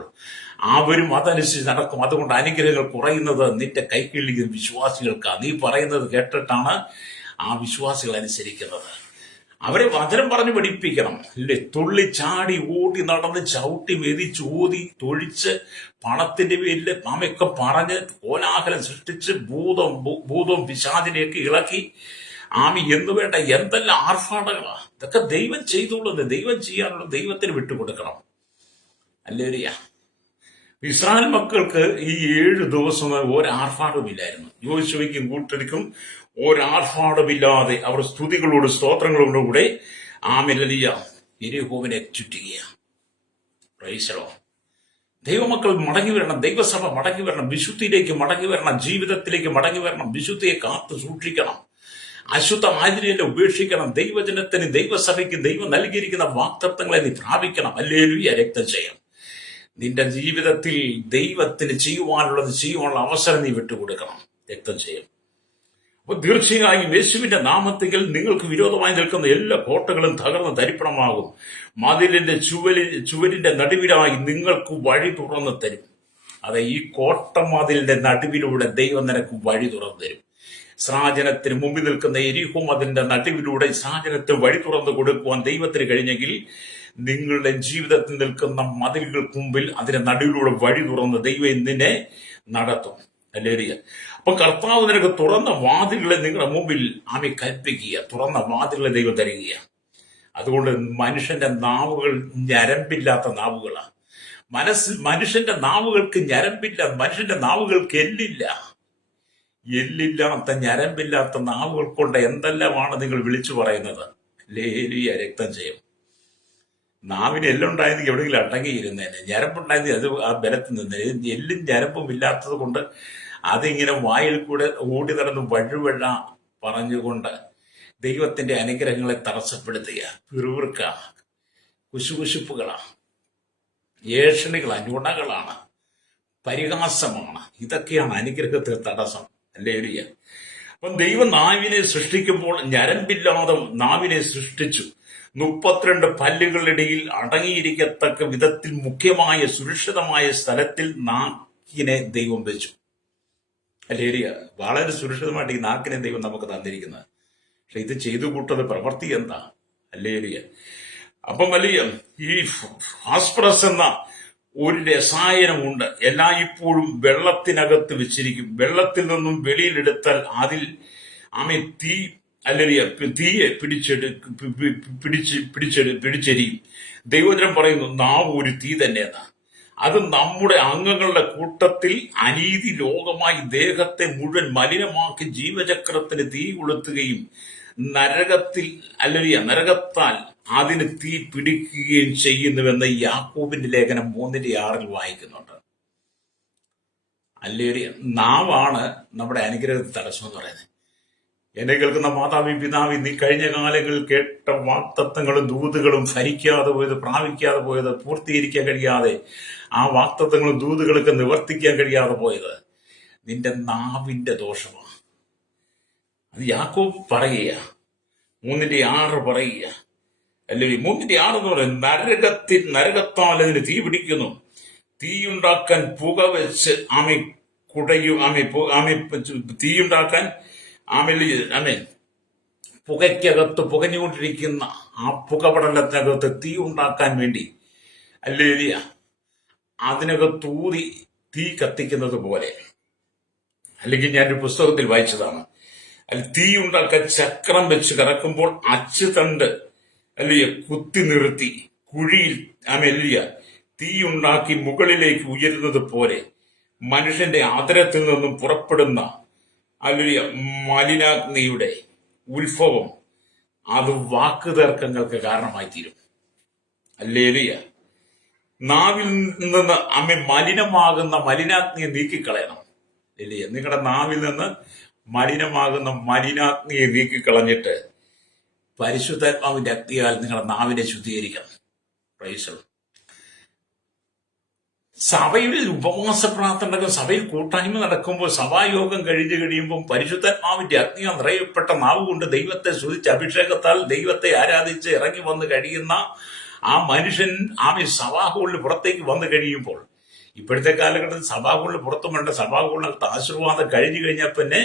അവരും അതനുസരിച്ച് നടക്കും. അതുകൊണ്ട് അനുഗ്രഹങ്ങൾ കുറയുന്നത് നിന്റെ കൈക്കീഴിൽ വിശ്വാസികൾക്കാ. നീ പറയുന്നത് കേട്ടിട്ടാണ് ആ വിശ്വാസികൾ അനുസരിക്കുന്നത്. അവരെ വചനം പറഞ്ഞു പഠിപ്പിക്കണം. ഇല്ലേ? തുള്ളി ചാടി ഓടി നടന്ന് ചവിട്ടി മെതിച്ച് ഊതി തൊഴിച്ച് പണത്തിന്റെ പേരിൽ ഒക്കെ പറഞ്ഞ് കോലാഹലം സൃഷ്ടിച്ച് ഭൂതവും പിശാചിനെയൊക്കെ ഇളക്കി എന്ന് വേണ്ട എന്തെല്ലാം ആർഭാടങ്ങളാ. ഇതൊക്കെ ദൈവം ചെയ്തുള്ളത്. ദൈവം ചെയ്യാനുള്ള ദൈവത്തിന് വിട്ടുകൊടുക്കണം. അല്ലേലിയ. ഇസ്രായേൽ മക്കൾക്ക് ഈ 7 ദിവസം ഒരാർഭാടമില്ലായിരുന്നു. യോശുവയ്ക്കും കൂട്ടർക്കും ഒരാർഭാടമില്ലാതെ അവർ സ്തുതികളോട് സ്തോത്രങ്ങളോടുകൂടെ യെരിഹോവിനെ ചുറ്റുകയാണ്. പ്രൈസലോ. ദൈവമക്കൾ മടങ്ങി വരണം. ദൈവസഭ മടങ്ങി വരണം. വിശുദ്ധിയിലേക്ക് മടങ്ങി വരണം. ജീവിതത്തിലേക്ക് മടങ്ങി വരണം. വിശുദ്ധിയെ കാത്തു സൂക്ഷിക്കണം. അശുദ്ധ ആചര്യനെ ഉപേക്ഷിക്കണം. ദൈവജനത്തിന് ദൈവസഭയ്ക്ക് ദൈവം നൽകിയിരിക്കുന്ന വാഗ്ദത്തങ്ങളെ നീ പ്രാപിക്കണം. ഹല്ലേലൂയ. രക്തം ചെയ്യണം. നിന്റെ ജീവിതത്തിൽ ദൈവത്തിന് ചെയ്യുവാനുള്ള അവസരം നീ വിട്ടുകൊടുക്കണം. രക്തം ചെയ്യും. അപ്പൊ തീർച്ചയായും യേശുവിന്റെ നാമത്തിൽ നിങ്ങൾക്ക് വിരോധമായി നിൽക്കുന്ന എല്ലാ കോട്ടകളും തകർന്ന് തരിപ്പണമാകും. മതിലിന്റെ ചുവരിന്റെ നടുവിലായി നിങ്ങൾക്ക് വഴി തുറന്നു തരും. അതെ, ഈ കോട്ടമതിലിന്റെ നടുവിലൂടെ ദൈവം നിനക്ക് വഴി തുറന്നു തരും. ഇസ്രായേലിന് മുമ്പിൽ നിൽക്കുന്ന യെരിഹോ മതിലിന്റെ നടുവിലൂടെ ഇസ്രായേലിന് വഴി തുറന്നു കൊടുക്കുവാൻ ദൈവത്തിന് കഴിഞ്ഞെങ്കിൽ നിങ്ങളുടെ ജീവിതത്തിൽ നിൽക്കുന്ന മതിലുകൾക്ക് മുമ്പിൽ അതിന്റെ നടുവിലൂടെ വഴി തുറന്ന് ദൈവം നിന്നെ നടത്തും. ഹല്ലേലൂയ. അപ്പൊ കർത്താവ് നിനക്ക് തുറന്ന വാതിലുകളെ നിങ്ങളുടെ മുമ്പിൽ ആമി കൽപ്പിക്കുക. തുറന്ന വാതിലുകളെ ദൈവം തരിക. അതുകൊണ്ട് മനുഷ്യന്റെ നാവുകൾ ഞരമ്പില്ലാത്ത നാവുകളാണ്. മനുഷ്യന്റെ നാവുകൾക്ക് ഞരമ്പില്ല. മനുഷ്യന്റെ നാവുകൾക്ക് എല്ലില്ലാത്ത ഞരമ്പില്ലാത്ത നാവുകൾ കൊണ്ട് എന്തെല്ലാമാണ് നിങ്ങൾ വിളിച്ചു പറയുന്നത്. ലേലിയ രക്തം ചെയ്യും. നാവിന് എല്ലുണ്ടായിരുന്നെങ്കിൽ എവിടെയെങ്കിലും അടങ്ങിയിരുന്നേനെ. ഞരമ്പുണ്ടായിരുന്നെങ്കിൽ അത് ആ ബലത്തിൽ നിന്ന്. എല്ലും ഞരമ്പും ഇല്ലാത്തത് കൊണ്ട് അതിങ്ങനെ വായിൽ കൂടെ ഓടി നടന്ന് വഴുവഴ പറഞ്ഞുകൊണ്ട് ദൈവത്തിന്റെ അനുഗ്രഹങ്ങളെ തടസ്സപ്പെടുത്തുക. പിറുവിറുക്കാണ്, കുശുകുശുപ്പുകളാണ്, ഏഷണികളാണ്, നുണകളാണ്, പരിഹാസമാണ്. ഇതൊക്കെയാണ് അനുഗ്രഹത്തിന് തടസ്സം. ഹല്ലേലൂയ. അപ്പം ദൈവം നാവിനെ സൃഷ്ടിക്കുമ്പോൾ ഞരമ്പില്ലാതെ നാവിനെ സൃഷ്ടിച്ചു. 32 പല്ലുകളിടയിൽ അടങ്ങിയിരിക്കത്തക്ക വിധത്തിൽ മുഖ്യമായ സുരക്ഷിതമായ സ്ഥലത്തിൽ നാക്കിനെ ദൈവം വെച്ചു. ഹല്ലേലൂയ. വളരെ സുരക്ഷിതമായിട്ട് ഈ നാക്കിനെ ദൈവം നമുക്ക് തന്നിരിക്കുന്നത്. പക്ഷെ ഇത് ചെയ്തു കൂട്ടത് പ്രവൃത്തി എന്താ? ഹല്ലേലൂയ. അപ്പം വലിയ ഈ ഫാസ്ഫറസ് എന്ന ഒരു രസായനമുണ്ട്. എല്ലായ്പ്പോഴും വെള്ളത്തിനകത്ത് വെച്ചിരിക്കും. വെള്ളത്തിൽ നിന്നും വെളിയിലെടുത്താൽ അതിൽ തീ തീയെ പിടിച്ചെരിയും. ദൈവവചനം പറയുന്നു നാവ് ഒരു തീ തന്നെയെന്നാ. അത് നമ്മുടെ അംഗങ്ങളുടെ കൂട്ടത്തിൽ അനീതി ലോകമായി ദേഹത്തെ മുഴുവൻ മലിനമാക്കി ജീവചക്രത്തിന് തീ കൊളുത്തുകയും നരകത്താൽ അതിന് തീ പിടിക്കുകയും ചെയ്യുന്നുവെന്ന് യാക്കോബിന്റെ ലേഖനം 3:6 വായിക്കുന്നുണ്ട്. ഹല്ലേലൂയ. നാവാണ് നമ്മുടെ അനുഗ്രഹത്തിൽ തടസ്സം എന്ന് പറയുന്നത്. എന്നെ കേൾക്കുന്ന മാതാവി പിതാവി, നീ കഴിഞ്ഞ കാലങ്ങളിൽ കേട്ട വാക്തത്വങ്ങളും ദൂതുകളും ഫലിക്കാതെ പോയത്, പ്രാപിക്കാതെ പോയത്, പൂർത്തീകരിക്കാൻ കഴിയാതെ ആ വാക്തത്വങ്ങളും ദൂതുകളൊക്കെ നിവർത്തിക്കാൻ കഴിയാതെ പോയത് നിന്റെ നാവിന്റെ ദോഷമാണ്. അത് യാക്കോബ് പറയുക. 3:6 പറയുക. അല്ലെങ്കിൽ 3:6 എന്ന് പറയുന്നത് നരകത്താൽ അതിന് തീ പിടിക്കുന്നു. തീയുണ്ടാക്കാൻ പുക വെച്ച് തീയുണ്ടാക്കാൻ പുകയ്ക്കകത്ത് പുകഞ്ഞുകൊണ്ടിരിക്കുന്ന ആ പുകപടലത്തിനകത്ത് തീ ഉണ്ടാക്കാൻ വേണ്ടി ഹല്ലേലൂയ അതിനകത്തൂതി തീ കത്തിക്കുന്നത് പോലെ. അല്ലെങ്കിൽ ഞാനൊരു പുസ്തകത്തിൽ വായിച്ചതാണ്. തീ ഉണ്ടാക്കാൻ ചക്രം വെച്ച് കറക്കുമ്പോൾ അച്ചുതണ്ട് കുത്തി നിർത്തി കുഴിയിൽ തീ ഉണ്ടാക്കി മുകളിലേക്ക് ഉയരുന്നത് പോലെ മനുഷ്യന്റെ ആദരത്തിൽ നിന്നും പുറപ്പെടുന്ന മലിനാഗ്നിയുടെ ഉത്ഭവം അത് വാക്കുതർക്കങ്ങൾക്ക് കാരണമായി തീരും. ഹല്ലേലൂയ. നാവിൽ നിന്ന് മലിനമാകുന്ന മലിനാഗ്നിയെ നീക്കിക്കളയണം. ഇല്ലേ? നിങ്ങളുടെ നാവിൽ നിന്ന് മലിനമാകുന്ന മലിനാഗ്നിയെ നീക്കിക്കളഞ്ഞിട്ട് പരിശുദ്ധാത്മാവിന്റെ അഗ്നിയാൽ നിങ്ങളുടെ നാവിനെ ശുദ്ധീകരിക്കണം. പ്രൈസ്. സഭയിൽ ഉപവാസ പ്രാർത്ഥന, സഭയിൽ കൂട്ടായ്മ നടക്കുമ്പോൾ, സഭായോഗം കഴിഞ്ഞു കഴിയുമ്പോൾ പരിശുദ്ധാത്മാവിന്റെ അഗ്നിയാൽ നിറയപ്പെട്ട നാവ് കൊണ്ട് ദൈവത്തെ സ്തുതിച്ച് അഭിഷേകത്താൽ ദൈവത്തെ ആരാധിച്ച് ഇറങ്ങി വന്ന് കഴിയുന്ന ആ മനുഷ്യൻ സഭാഹോളിന് പുറത്തേക്ക് വന്നു കഴിയുമ്പോൾ, ഇപ്പോഴത്തെ കാലഘട്ടത്തിൽ സഭാഹോളിന് പുറത്തും വേണ്ട, സഭാഹോളിനകത്ത് ആശീർവാദം കഴിഞ്ഞു കഴിഞ്ഞാൽ പിന്നെ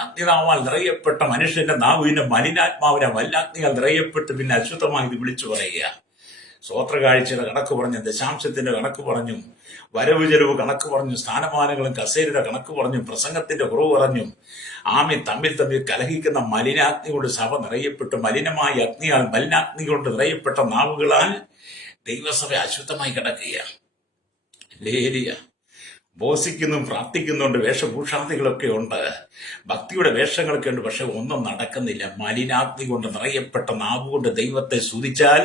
അഗ്നിനാവാൽ നിറയപ്പെട്ട മനുഷ്യന്റെ നാവിന്റെ മലിനാത്മാവിനെ വല്ലാഗ്നിയാൽ നിറയപ്പെട്ട് പിന്നെ അശുദ്ധമായി ഇത് വിളിച്ചു പറയുക. സ്വോത്രകാഴ്ചയുടെ കണക്ക് പറഞ്ഞു, ദശാംശത്തിന്റെ കണക്ക് പറഞ്ഞു, വരവ് ചെലവ് കണക്ക് പറഞ്ഞു, സ്ഥാനമാനങ്ങളും കസേരയുടെ കണക്ക് പറഞ്ഞു, പ്രസംഗത്തിന്റെ കുറവ് പറഞ്ഞു. തമ്മിൽ കലഹിക്കുന്ന മലിനാഗ്നി കൊണ്ട് സഭ നിറയപ്പെട്ടു. മലിനമായ അഗ്നിയാൽ മലിനാഗ്നി കൊണ്ട് നിറയപ്പെട്ട നാവുകളാൽ ദൈവസഭ അശുദ്ധമായി കിടക്കുകയാണ്. ലേലിയ ബോസിക്കുന്നു, പ്രാർത്ഥിക്കുന്നുണ്ട്, വേഷഭൂഷാദികളൊക്കെ ഉണ്ട്, ഭക്തിയുടെ വേഷങ്ങളൊക്കെ ഉണ്ട്. പക്ഷെ ഒന്നും നടക്കുന്നില്ല. മലിനാഗ്നി കൊണ്ട് നിറയപ്പെട്ട നാവുകൊണ്ട് ദൈവത്തെ സ്തുതിച്ചാൽ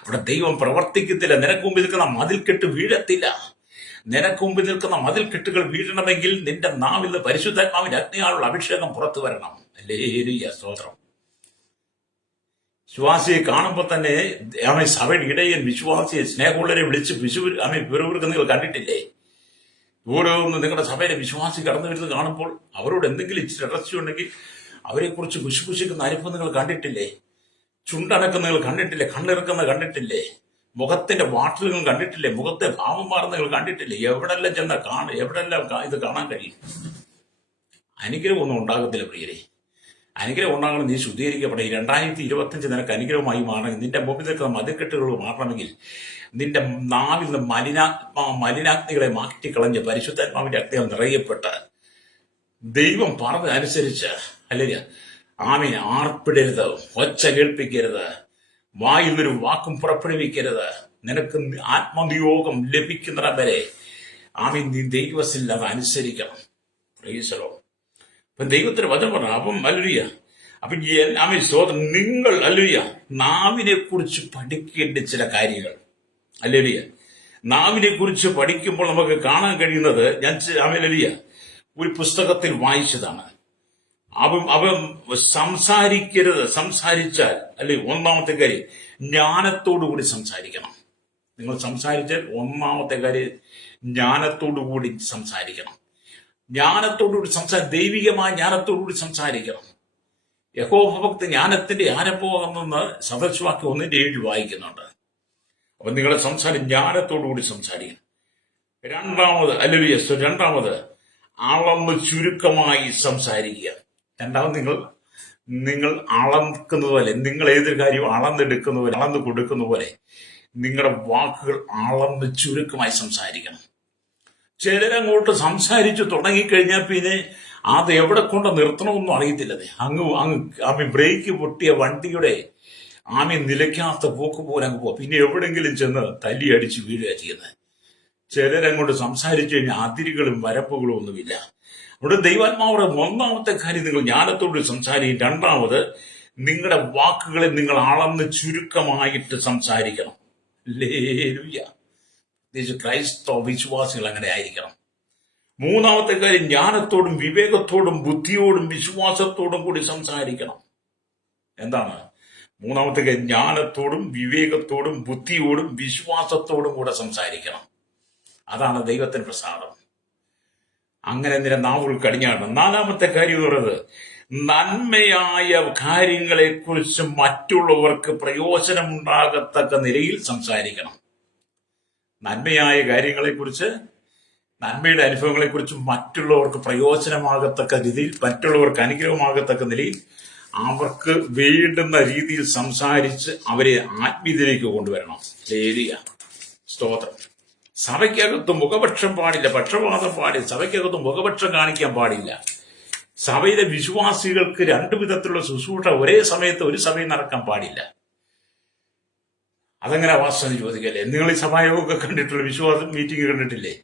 അവിടെ ദൈവം പ്രവർത്തിക്കത്തില്ല. നിനക്ക് മുമ്പിൽ നിൽക്കുന്ന മതിൽക്കെട്ട് വീഴത്തില്ല. നിനക്ക് മുമ്പിൽ നിൽക്കുന്ന മതിൽക്കെട്ടുകൾ വീഴണമെങ്കിൽ നിന്റെ നാവിൽ നിന്ന് പരിശുദ്ധാത്മാവിന്റെ അഗ്നിയാലുള്ള അഭിഷേകം പുറത്തു വരണം. ഹല്ലേലൂയ, സ്തോത്രം. വിശ്വാസിയെ കാണുമ്പോൾ തന്നെ സഭയുടെ ഇടയൻ വിശ്വാസിയെ സ്നേഹമുള്ളവരെ വിളിച്ച് പിറുപിറുക്ക് നിങ്ങൾ കണ്ടിട്ടില്ലേ? ഓരോന്ന് നിങ്ങളുടെ സഭയിലെ വിശ്വാസി കടന്നു വരുന്നത് കാണുമ്പോൾ അവരോട് എന്തെങ്കിലും ഇച്ചിരി ഇടർച്ചയുണ്ടെങ്കിൽ അവരെക്കുറിച്ച് കുശിക്കുന്ന അനുഭവം നിങ്ങൾ കണ്ടിട്ടില്ലേ? ചുണ്ടനക്കുന്ന നിങ്ങൾ കണ്ടിട്ടില്ലേ? കണ്ണിറക്കുന്ന കണ്ടിട്ടില്ലേ? മുഖത്തിന്റെ വാട്ടലുകൾ കണ്ടിട്ടില്ലേ? മുഖത്തെ ഭാവം മാറുന്ന നിങ്ങൾ കണ്ടിട്ടില്ലേ? എവിടെല്ലാം ചെന്നാൽ എവിടെല്ലാം ഇത് കാണാൻ കഴിയും? അനുഗ്രഹം ഒന്നും ഉണ്ടാകത്തില്ല പ്രിയരെ. അനുഗ്രഹം ഉണ്ടാകണം, നീ ശുദ്ധീകരിക്കപ്പെടേ. 2025 നിനക്ക് അനുഗ്രഹമായി മാറണമെങ്കിൽ, നിന്റെ മുമ്പിൽ നിൽക്കുന്ന മതിക്കെട്ടുകൾ മാറണമെങ്കിൽ, നിന്റെ നാവിൽ നിന്ന് മലിനാഗ്നികളെ മാറ്റിക്കളഞ്ഞ് പരിശുദ്ധാത്മാവിന്റെ അഗ്നികൾ നിറയപ്പെട്ട് ദൈവം പറഞ്ഞതനുസരിച്ച് അല്ലെങ്കിൽ ആമീൻ ആർപ്പിടരുത്, ഒച്ച കേൾപ്പിക്കരുത്, വായിൽ നിന്നൊരു വാക്കും പുറപ്പെടുവിക്കരുത്. നിനക്ക് ആത്മനിയോഗം ലഭിക്കുന്നിടം വരെ ആമീൻ നീ ദൈവത്തിൽ അത് അനുസരിക്കണം. പ്രൈസലോ. അപ്പം ദൈവത്തിന് വചനം പറഞ്ഞു. അപ്പം അല്ലുയ്യ, അപ്പം ആമീൻ സ്തോത്രം. നിങ്ങൾ അല്ലുയ്യ നാവിനെ കുറിച്ച് പഠിക്കേണ്ട ചില കാര്യങ്ങൾ. അല്ലുയ്യ നാവിനെ കുറിച്ച് പഠിക്കുമ്പോൾ നമുക്ക് കാണാൻ കഴിയുന്നത്, ഞാൻ ആമീൻ അല്ലുയ്യ ഒരു പുസ്തകത്തിൽ വായിച്ചതാണ്. അവൻ സംസാരിച്ചാൽ അല്ലെ, ഒന്നാമത്തെ കാര്യം ജ്ഞാനത്തോടുകൂടി സംസാരിക്കണം. നിങ്ങൾ സംസാരിച്ചാൽ ഒന്നാമത്തെ കാര്യം ജ്ഞാനത്തോടുകൂടി സംസാരിക്കണം. ജ്ഞാനത്തോടുകൂടി ദൈവികമായ ജ്ഞാനത്തോടുകൂടി സംസാരിക്കണം. യഹോവഭക്തി ജ്ഞാനത്തിന്റെ ആരംഭമാകുന്നെന്ന് സദൃശവാക്യം 1:7 വായിക്കുന്നുണ്ട്. അപ്പൊ നിങ്ങളെ സംസാരം ജ്ഞാനത്തോടുകൂടി സംസാരിക്കണം. രണ്ടാമത് അളന്ന് ചുരുക്കമായി സംസാരിക്കുക. രണ്ടാമത് നിങ്ങൾ അളക്കുന്നത് പോലെ, നിങ്ങൾ ഏതൊരു കാര്യം അളന്നെടുക്കുന്ന പോലെ, അളന്ന് കൊടുക്കുന്ന പോലെ നിങ്ങളുടെ വാക്കുകൾ അളന്ന് ചുരുക്കമായി സംസാരിക്കണം. ചിലരങ്ങോട്ട് സംസാരിച്ചു തുടങ്ങിക്കഴിഞ്ഞാൽ പിന്നെ അത് എവിടെ കൊണ്ട് നിർത്തണമെന്നും അറിയത്തില്ലത്. അങ്ങ് ബ്രേക്ക് പൊട്ടിയ വണ്ടിയുടെ നിലയ്ക്കാത്ത പോക്ക് പോലെ അങ്ങ് പോവാം. പിന്നെ എവിടെങ്കിലും ചെന്ന് തല്ലി അടിച്ച് വീഴുക ചെയ്യുന്നത്. ചിലരങ്ങോട്ട് സംസാരിച്ചു കഴിഞ്ഞാൽ അതിരുകളും വരപ്പുകളും ഒന്നുമില്ല. അവിടെ ദൈവാത്മാവുടെ ഒന്നാമത്തെ കാര്യം നിങ്ങൾ ജ്ഞാനത്തോട് സംസാരിക്കും. രണ്ടാമത് നിങ്ങളുടെ വാക്കുകളെ നിങ്ങൾ അളന്ന് ചുരുക്കമായിട്ട് സംസാരിക്കണം. ഹല്ലേലൂയ. ക്രൈസ്തവ വിശ്വാസികൾ അങ്ങനെ ആയിരിക്കണം. മൂന്നാമത്തെ കാര്യം ജ്ഞാനത്തോടും വിവേകത്തോടും ബുദ്ധിയോടും വിശ്വാസത്തോടും കൂടി സംസാരിക്കണം. എന്താണ് മൂന്നാമത്തെ കാര്യം? ജ്ഞാനത്തോടും വിവേകത്തോടും ബുദ്ധിയോടും വിശ്വാസത്തോടും കൂടെ സംസാരിക്കണം. അതാണ് ദൈവത്തിന് പ്രസാദം. അങ്ങനെ നിന്റെ നാവുകൾ കടിഞ്ഞാടണം. നാലാമത്തെ കാര്യം എന്ന് പറയുന്നത്, നന്മയായ കാര്യങ്ങളെക്കുറിച്ച് മറ്റുള്ളവർക്ക് പ്രയോജനമുണ്ടാകത്തക്ക നിലയിൽ സംസാരിക്കണം. നന്മയായ കാര്യങ്ങളെക്കുറിച്ച്, നന്മയുടെ അനുഭവങ്ങളെക്കുറിച്ച് മറ്റുള്ളവർക്ക് പ്രയോജനമാകത്തക്ക രീതിയിൽ, മറ്റുള്ളവർക്ക് അനുഗ്രഹമാകത്തക്ക നിലയിൽ, അവർക്ക് വേണ്ടുന്ന രീതിയിൽ സംസാരിച്ച് അവരെ ആത്മീയതയിലേക്ക് കൊണ്ടുവരണം. ഹല്ലേലൂയ. സ്തോത്രം. സഭയ്ക്കകത്ത് മുഖപക്ഷം പാടില്ല, പക്ഷപാതം പാടില്ല. സഭയ്ക്കകത്ത് മുഖപക്ഷം കാണിക്കാൻ പാടില്ല. സഭയിലെ വിശ്വാസികൾക്ക് 2 വിധത്തിലുള്ള ശുശ്രൂഷ ഒരേ സമയത്ത് ഒരു സഭയിൽ നടക്കാൻ പാടില്ല. അതെങ്ങനെ വാസ്തവം ചോദിക്കല്ലേ? നിങ്ങൾ ഈ സഭായോഗമൊക്കെ കണ്ടിട്ടുള്ള വിശ്വാസ മീറ്റിംഗ് കണ്ടിട്ടില്ലേ?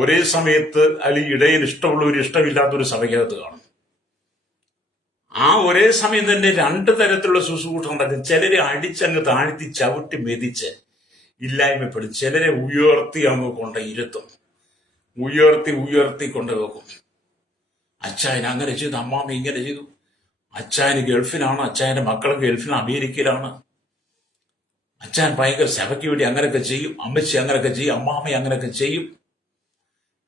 ഒരേ സമയത്ത് അല്ലെങ്കിൽ ഇടയിൽ ഇഷ്ടമുള്ളവരും ഇഷ്ടമില്ലാത്തൊരു സഭയ്ക്കകത്ത് കാണും. ആ ഒരേ സമയം തന്നെ 2 തരത്തിലുള്ള ശുശ്രൂഷ നടക്കും. ചിലരെ അടിച്ചങ്ങ് താഴ്ത്തി ചവിട്ടി മെതിച്ച് ഇല്ലായ്മപ്പെടും. ചിലരെ ഉയർത്തി അങ്ങ് കൊണ്ട് ഇരുത്തും, ഉയർത്തി കൊണ്ടുവെക്കും. അച്ചായൻ അങ്ങനെ ചെയ്തു, അമ്മാമ്മ ഇങ്ങനെ ചെയ്തു. അച്ചായന് ഗൾഫിലാണ്, അച്ചായന്റെ മക്കളും ഗൾഫിലാണ്, അമേരിക്കയിലാണ്. അച്ചായൻ ഭയങ്കര സഭയ്ക്ക് വേണ്ടി അങ്ങനെയൊക്കെ ചെയ്യും, അമ്മച്ചി അങ്ങനെയൊക്കെ ചെയ്യും, അമ്മാമ്മ അങ്ങനെയൊക്കെ ചെയ്യും.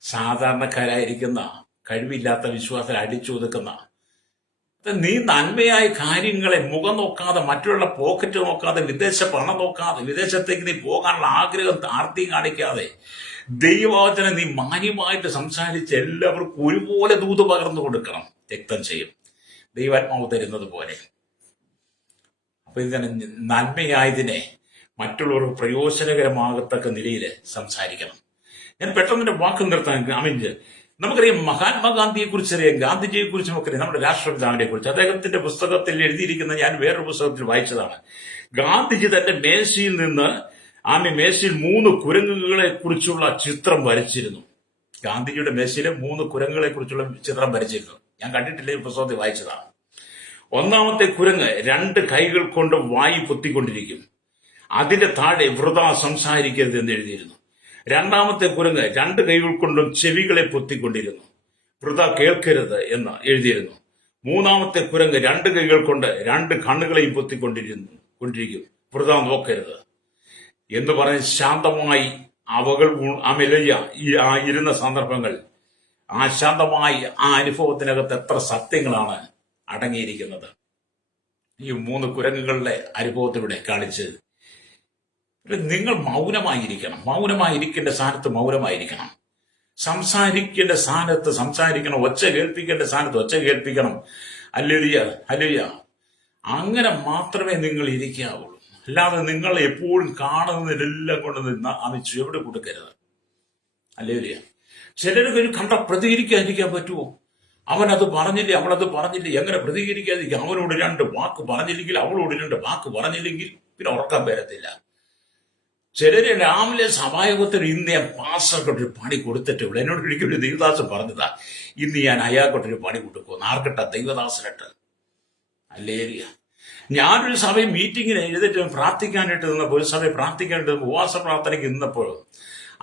സാധാരണക്കാരായിരിക്കുന്ന കഴിവില്ലാത്ത വിശ്വാസത്തിൽ അടിച്ചൊതുക്കുന്ന, നീ നന്മയായ കാര്യങ്ങളെ മുഖം നോക്കാതെ, മറ്റുള്ള പോക്കറ്റ് നോക്കാതെ, വിദേശ പണം നോക്കാതെ, വിദേശത്തേക്ക് നീ പോകാനുള്ള ആഗ്രഹം ആർത്തിയും കാണിക്കാതെ ദൈവവചനം നീ മാന്യമായിട്ട് സംസാരിച്ച് എല്ലാവർക്കും ഒരുപോലെ ദൂത് പകർന്നു കൊടുക്കണം. രക്തം ചെയ്യും ദൈവാത്മാവ് തരുന്നത് പോലെ. അപ്പൊ ഇതിനെ നന്മയായതിനെ മറ്റുള്ളവർക്ക് പ്രയോജനകരമാകത്തക്ക നിലയിൽ സംസാരിക്കണം. ഞാൻ പെട്ടെന്ന് വാക്ക് നിർത്താൻ അമിഞ്ച്. നമുക്കറിയാം മഹാത്മാഗാന്ധിയെ കുറിച്ച് അറിയാം, ഗാന്ധിജിയെ കുറിച്ച് നമുക്കറിയാം, നമ്മുടെ രാഷ്ട്രപിതാവിനെ കുറിച്ച്. അദ്ദേഹത്തിന്റെ പുസ്തകത്തിൽ എഴുതിയിരിക്കുന്ന ഞാൻ വേറൊരു പുസ്തകത്തിൽ വായിച്ചതാണ്. ഗാന്ധിജി തന്റെ മേശയിൽ നിന്ന് മേശയിൽ 3 കുരങ്ങുകളെ കുറിച്ചുള്ള ചിത്രം വരച്ചിരുന്നു. ഗാന്ധിജിയുടെ മേശയിലെ 3 കുരങ്ങുകളെ കുറിച്ചുള്ള ചിത്രം വരച്ചിരുന്നു. ഞാൻ കണ്ടിട്ടില്ല, ഈ പുസ്തകത്തിൽ വായിച്ചതാണ്. ഒന്നാമത്തെ കുരങ്ങ് 2 കൈകൾ കൊണ്ട് വായി പൊത്തിക്കൊണ്ടിരിക്കും. അതിന്റെ താഴെ വൃഥാ സംസാരിക്കരുത് എന്ന് എഴുതിയിരുന്നു. രണ്ടാമത്തെ കുരങ്ങ് 2 കൈകൾ കൊണ്ടും ചെവികളെ പൊത്തിക്കൊണ്ടിരുന്നു, വൃഥാ കേൾക്കരുത് എന്ന് എഴുതിയിരുന്നു. മൂന്നാമത്തെ കുരങ്ങ് 2 കൈകൾ കൊണ്ട് 2 കണ്ണുകളെയും പൊത്തിക്കൊണ്ടിരിക്കും, വൃഥാ നോക്കരുത് എന്ന് പറഞ്ഞ് ശാന്തമായി അവകൾ അമിലയ്യ ഇരുന്ന സന്ദർഭങ്ങൾ ശാന്തമായി അനുഭവത്തിനകത്ത് എത്ര സത്യങ്ങളാണ് അടങ്ങിയിരിക്കുന്നത്. ഈ 3 കുരങ്ങുകളുടെ അനുഭവത്തിലൂടെ കാണിച്ച് നിങ്ങൾ മൗനമായിരിക്കണം. മൗനമായിരിക്കേണ്ട സ്ഥാനത്ത് മൗനമായിരിക്കണം. സംസാരിക്കേണ്ട സ്ഥാനത്ത് സംസാരിക്കണം. ഒച്ച കേൾപ്പിക്കേണ്ട സ്ഥാനത്ത് ഒച്ച കേൾപ്പിക്കണം. Hallelujah, hallelujah. അങ്ങനെ മാത്രമേ നിങ്ങൾ ഇരിക്കാവുള്ളൂ. അല്ലാതെ നിങ്ങൾ എപ്പോഴും കാണുന്നതിലെല്ലാം കൊണ്ട് നിന്ന് അവൻ ചുവട് കൊടുക്കരുത്. ഹല്ലേലൂയ. ചിലർക്ക് കണ്ട പ്രതികരിക്കാതിരിക്കാൻ പറ്റുമോ? അവനത് പറഞ്ഞില്ലേ, അവളത് പറഞ്ഞില്ലേ, എങ്ങനെ പ്രതികരിക്കാതിരിക്കും? അവനോട് 2 വാക്ക് പറഞ്ഞില്ലെങ്കിൽ, അവളോട് 2 വാക്ക് പറഞ്ഞില്ലെങ്കിൽ പിന്നെ ഉറക്കാൻ വരത്തില്ല. ചിലര് രാവിലെ സഭായോഗത്തിൽ ഇന്ന് ഞാൻ പാസ്റ്റർക്കൊട്ടൊരു പണി കൊടുത്തിട്ടുള്ളൂ. എന്നോട് ഒരിക്കലും ഒരു ദൈവദാസൻ പറഞ്ഞതാ, ഇന്ന് ഞാൻ അയാൾക്കൊട്ടൊരു പണി കൊടുക്കും. ആർക്കട്ട? ദൈവദാസനിട്ട്. ഹല്ലേലൂയ. ഞാനൊരു സഭയിൽ മീറ്റിങ്ങിന് എഴുതിട്ട് പ്രാർത്ഥിക്കാനായിട്ട് നിന്നപ്പോൾ, ഒരു സഭയിൽ പ്രാർത്ഥിക്കാനായിട്ട് ഉപവാസ പ്രാർത്ഥനയ്ക്ക് നിന്നപ്പോൾ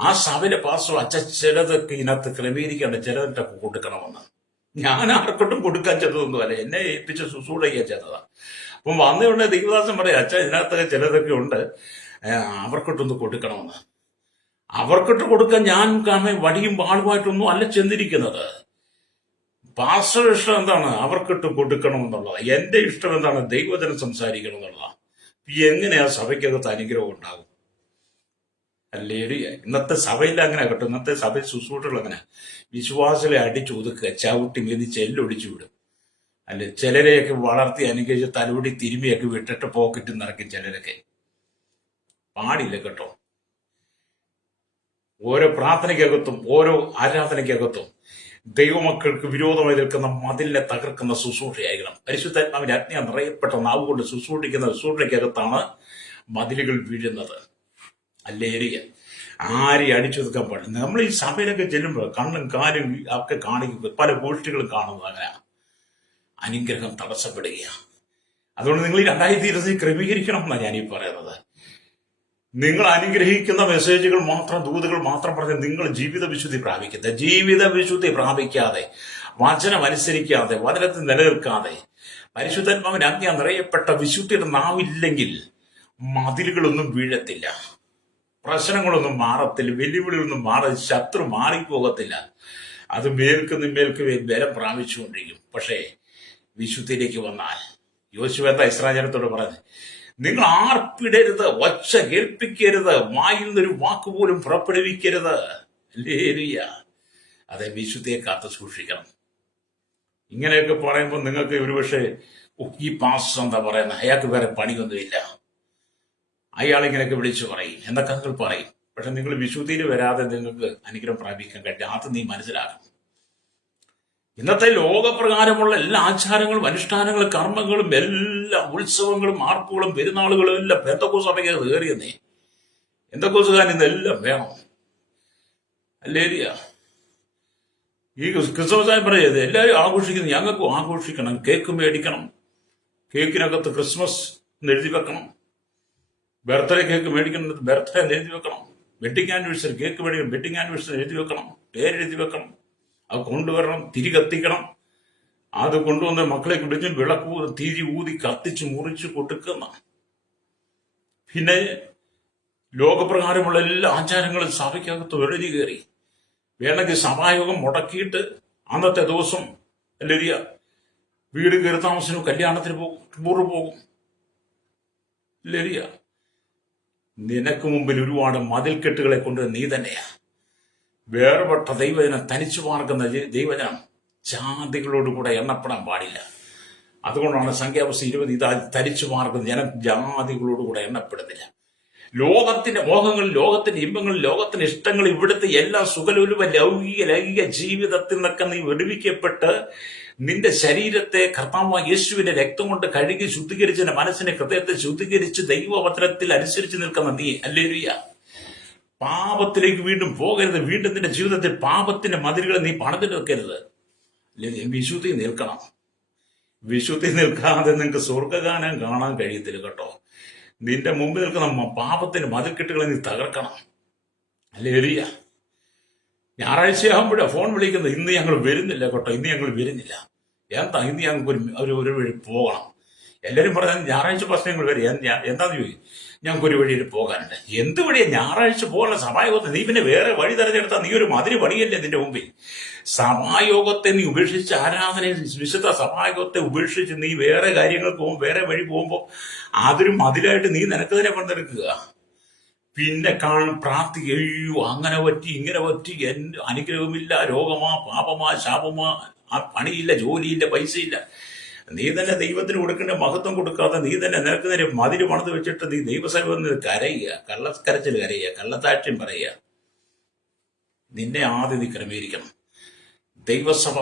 ആ സഭയിലെ പാസ്റ്റർ ചിലതൊക്കെ ഇതിനകത്ത് ക്രമീകരിക്കാണ്ട് ചിലതൊക്കെ കൊടുക്കണമെന്ന്. ഞാൻ ആർക്കൊട്ടും കൊടുക്കാൻ ചെന്നതൊന്നുമല്ല, എന്നെ ഏൽപ്പിച്ച ശുശ്രൂഷ ചെയ്യാൻ ചെന്നതാ. അപ്പം വന്നുകൊണ്ട് ദൈവദാസൻ പറയാം, ഇതിനകത്തൊക്കെ ചിലതൊക്കെ ഉണ്ട്, അവർക്കൊട്ടൊന്ന് കൊടുക്കണമെന്ന്. അവർക്കൊട്ട് കൊടുക്കാൻ ഞാൻ കാരണം വടിയും വാളുമായിട്ടൊന്നും അല്ല ചെന്നിരിക്കുന്നത്. പാസ്റ്റർ ഇഷ്ടം എന്താണ്? അവർക്കിട്ട് കൊടുക്കണം എന്നുള്ളത്. എന്റെ ഇഷ്ടം എന്താണ്? ദൈവജനം സംസാരിക്കണം എന്നുള്ളതാണ്. എങ്ങനെയാ സഭയ്ക്കകത്ത് അനുഗ്രഹം ഉണ്ടാകും? ഹല്ലേലൂയ. ഇന്നത്തെ സഭയിൽ അങ്ങനെ കേട്ടോ. ഇന്നത്തെ സഭയിൽ ശുശ്രൂഷകൾ അങ്ങനെ വിശ്വാസികളെ അടിച്ചൊതുക്കുക, ചവിട്ടി മെതിച്ച് എല്ലൊടിച്ചു വിടും. അല്ലെ, ചിലരെയൊക്കെ വളർത്തി അനുകരിച്ച് തലോടി തിരുമിയൊക്കെ വിട്ടിട്ട് പോക്കറ്റ് നിറയ്ക്കും. ചിലരൊക്കെ പാടില്ല കേട്ടോ. ഓരോ പ്രാർത്ഥനയ്ക്കകത്തും ഓരോ ആരാധനയ്ക്കകത്തും ദൈവമക്കൾക്ക് വിരോധമായി നിൽക്കുന്ന മതിലിനെ തകർക്കുന്ന ശുശ്രൂഷയായിരിക്കണം. പരിശുദ്ധാത്മാവിന്റെ അഗ്നി നിറയപ്പെട്ട നാവുകൊണ്ട് ശുശ്രൂഷിക്കുന്ന ശുശ്രൂഷയ്ക്കകത്താണ് മതിലുകൾ വീഴുന്നത്. ഹല്ലേലൂയ. ആരെയും അടിച്ചൊതുക്കാൻ പാടില്ല. നമ്മൾ ഈ സഭയിലൊക്കെ ചെല്ലുമ്പോൾ കണ്ണും കാലും ഒക്കെ കാണിക്കുക, പല ഗോഷ്ഠികളും കാണുന്നത് അങ്ങനെ അനുഗ്രഹം തടസ്സപ്പെടുകയാണ്. അതുകൊണ്ട് നിങ്ങൾ ഈ 2020 ക്രമീകരിക്കണം എന്നാണ് ഞാനീ പറയുന്നത്. നിങ്ങൾ അനുഗ്രഹിക്കുന്ന മെസ്സേജുകൾ മാത്രം, ദൂതുകൾ മാത്രം പറഞ്ഞ് നിങ്ങൾ ജീവിത വിശുദ്ധി പ്രാപിക്കുന്നത്. ജീവിത വിശുദ്ധി പ്രാപിക്കാതെ, വചനം അനുസരിക്കാതെ, വചനത്തിൽ നിലനിൽക്കാതെ, പരിശുദ്ധാത്മാവിന്റെ അഗ്നി നിറയപ്പെട്ട വിശുദ്ധിയുടെ നാവില്ലെങ്കിൽ മതിലുകളൊന്നും വീഴത്തില്ല, പ്രശ്നങ്ങളൊന്നും മാറത്തില്ല, വെല്ലുവിളികളൊന്നും മാറി, ശത്രു മാറിപ്പോകത്തില്ല. അത് മേൽക്ക് ബലം പ്രാപിച്ചുകൊണ്ടിരിക്കും. പക്ഷേ വിശുദ്ധിയിലേക്ക് വന്നാൽ, യോശുവ എന്താ ഇസ്രായേൽ ജനത്തോട് പറഞ്ഞത്? നിങ്ങൾ ആർപ്പിടരുത്, ഒച്ച കേൾപ്പിക്കരുത്, വായിൽ നിന്നൊരു വാക്കുപോലും പുറപ്പെടുവിക്കരുത്. ഹല്ലേലൂയ. അതെ, വിശുദ്ധിയെ കാത്തു സൂക്ഷിക്കണം. ഇങ്ങനെയൊക്കെ പറയുമ്പോൾ നിങ്ങൾക്ക് ഒരുപക്ഷെ ഈ പാസ്റ്റർ എന്താ പറയുന്നത്, അയാൾക്ക് വേറെ പണിയൊന്നുമില്ല, അയാളിങ്ങനെയൊക്കെ വിളിച്ചു പറയും എന്നൊക്കെ നിങ്ങൾ പറയും. പക്ഷെ നിങ്ങൾ വിശുദ്ധിയിൽ വരാതെ നിങ്ങൾക്ക് അനുഗ്രഹം പ്രാപിക്കാൻ കഴിയും. അത് നീ മനസ്സിലാക്കണം. ഇന്നത്തെ ലോകപ്രകാരമുള്ള എല്ലാ ആചാരങ്ങളും അനുഷ്ഠാനങ്ങളും കർമ്മങ്ങളും എല്ലാ ഉത്സവങ്ങളും ആർപ്പുകളും പെരുന്നാളുകളും എല്ലാം പെന്തക്കോസ്ത് സഭയ്ക്ക് കയറിയെന്നേ. പെന്തക്കോസ്തുകാരൻ ഇതെല്ലാം വേണം. ഹല്ലേലൂയ. ഈ ക്രിസ്മസ് പറയുന്നത് എല്ലാവരും ആഘോഷിക്കുന്നു, ഞങ്ങൾക്കും ആഘോഷിക്കണം. കേക്ക് മേടിക്കണം, കേക്കിനകത്ത് ക്രിസ്മസ് എഴുതി വെക്കണം. ബർത്ത്ഡേ കേക്ക് മേടിക്കുന്നത് ബർത്ത്ഡേ എഴുതി വെക്കണം. വെഡിങ് ആനിവേഴ്സറി കേക്ക് മേടിക്കണം, വെഡിങ് ആനിവേഴ്സറി എഴുതി വെക്കണം, പേരെഴുതി വെക്കണം. അത് കൊണ്ടുവരണം, തിരി കത്തിക്കണം. അത് കൊണ്ടുവന്ന് മക്കളെ വിളിച്ച് വിളക്ക് തിരി ഊതി കത്തിച്ച് മുറിച്ച് കൊടുക്കുന്ന. പിന്നെ ലോകപ്രകാരമുള്ള എല്ലാ ആചാരങ്ങളും സഭയ്ക്കകത്ത് എഴുതി കയറി. വേണമെങ്കിൽ സഭായോഗം മുടക്കിയിട്ട് അന്നത്തെ ദിവസം എല്ലാവരും വീട് കയറി താമസത്തിനും കല്യാണത്തിന് പോകും, ടൂറ് പോകും. എല്ലാവരും നിനക്ക് മുമ്പിൽ ഒരുപാട് മതിൽക്കെട്ടുകളെ കൊണ്ട് നീ തന്നെയാ. വേർപെട്ട ദൈവജനം, തനിച്ചു പാർക്കുന്ന ദൈവജനം ജാതികളോടുകൂടെ എണ്ണപ്പെടാൻ പാടില്ല. അതുകൊണ്ടാണ് സംഖ്യാപുസ്തകം 20 ഇതാ തനിച്ചു പാർക്കുന്ന ജനം ജാതികളോടുകൂടെ എണ്ണപ്പെടുന്നില്ല. ലോകത്തിന്റെ മോഹങ്ങൾ, ലോകത്തിന്റെ ഇമ്പങ്ങൾ, ലോകത്തിന്റെ ഇഷ്ടങ്ങൾ, ഇവിടുത്തെ എല്ലാ സുഖലോലുപ ലൈംഗിക ജീവിതത്തിൽ നിന്നൊക്കെ നീ വെടിവിക്കപ്പെട്ട് നിന്റെ ശരീരത്തെ കർത്താവായ യേശുവിന്റെ രക്തം കൊണ്ട് കഴുകി ശുദ്ധീകരിച്ച് നിന്റെ മനസ്സിനെ, ഹൃദയത്തെ ശുദ്ധീകരിച്ച് ദൈവവചനത്തിൽ അനുസരിച്ച് നിൽക്കുന്ന നീ, ഹല്ലേലൂയ, പാപത്തിലേക്ക് വീണ്ടും പോകരുത്. വീണ്ടും നിന്റെ ജീവിതത്തിൽ പാപത്തിന്റെ മതിലുകളെ നീ പണിതിട്ട് വെക്കരുത്. വിശുദ്ധി നിൽക്കണം. വിശുദ്ധി നിൽക്കാതെ നിങ്ങൾക്ക് സ്വർഗഗാനം കാണാൻ കഴിയത്തില്ല കേട്ടോ. നിന്റെ മുമ്പിൽ നിൽക്കുന്ന പാപത്തിന്റെ മതിൽക്കെട്ടുകളെ നീ തകർക്കണം. ഹല്ലേലൂയ. ഞായറാഴ്ചയാകുമ്പോഴാണ് ഫോൺ വിളിക്കുന്നത്, ഇന്ന് ഞങ്ങൾ വരുന്നില്ല കേട്ടോ, ഇന്ന് ഞങ്ങൾ വരുന്നില്ല. എന്താ, ഇന്ന് ഞങ്ങൾക്ക് ഒരു വഴി പോകണം. എല്ലാവരും പറഞ്ഞാൽ ഞായറാഴ്ച പ്രശ്നങ്ങൾ വരെ എന്താന്ന് ചോദിക്കും, ഞങ്ങൾക്ക് ഒരു വഴിയിൽ പോകാനുണ്ട്. എന്ത് വഴിയാ ഞായറാഴ്ച പോകാനുള്ള സഭായോഗത്തെ? നീ പിന്നെ വേറെ വഴി തെരഞ്ഞെടുത്താൽ നീ ഒരു മതിരി പണിയല്ലേ നിന്റെ മുമ്പിൽ? സഭായോഗത്തെ നീ ഉപേക്ഷിച്ച്, ആരാധന വിശുദ്ധ സഭായോഗത്തെ ഉപേക്ഷിച്ച് നീ വേറെ കാര്യങ്ങൾക്ക് പോകും, വേറെ വഴി പോകുമ്പോൾ അതൊരു മതിലായിട്ട് നീ നിനക്ക് തന്നെ കൊണ്ടെടുക്കുക. പിന്നെ കാണും പ്രാർത്ഥിക്കുക, അയ്യോ അങ്ങനെ പറ്റി ഇങ്ങനെ പറ്റി, അനുഗ്രഹമില്ല, രോഗമാ, പാപമാ, ശാപമാ, ആ പണിയില്ല, ജോലിയില്ല, പൈസയില്ല. നീ തന്നെ ദൈവത്തിന് കൊടുക്കേണ്ട മഹത്വം കൊടുക്കാതെ നീ തന്നെ നിനക്ക് നേരെ മതില് പണിത് വെച്ചിട്ട് നീ ദൈവസഭയിൽ കരയുക, കള്ളക്കരച്ചിൽ കരയുക, കള്ളത്താഴ്ചയും പറയുക. നിന്നെ ആദ്യം നീ ക്രമീകരിക്കണം. ദൈവസഭ,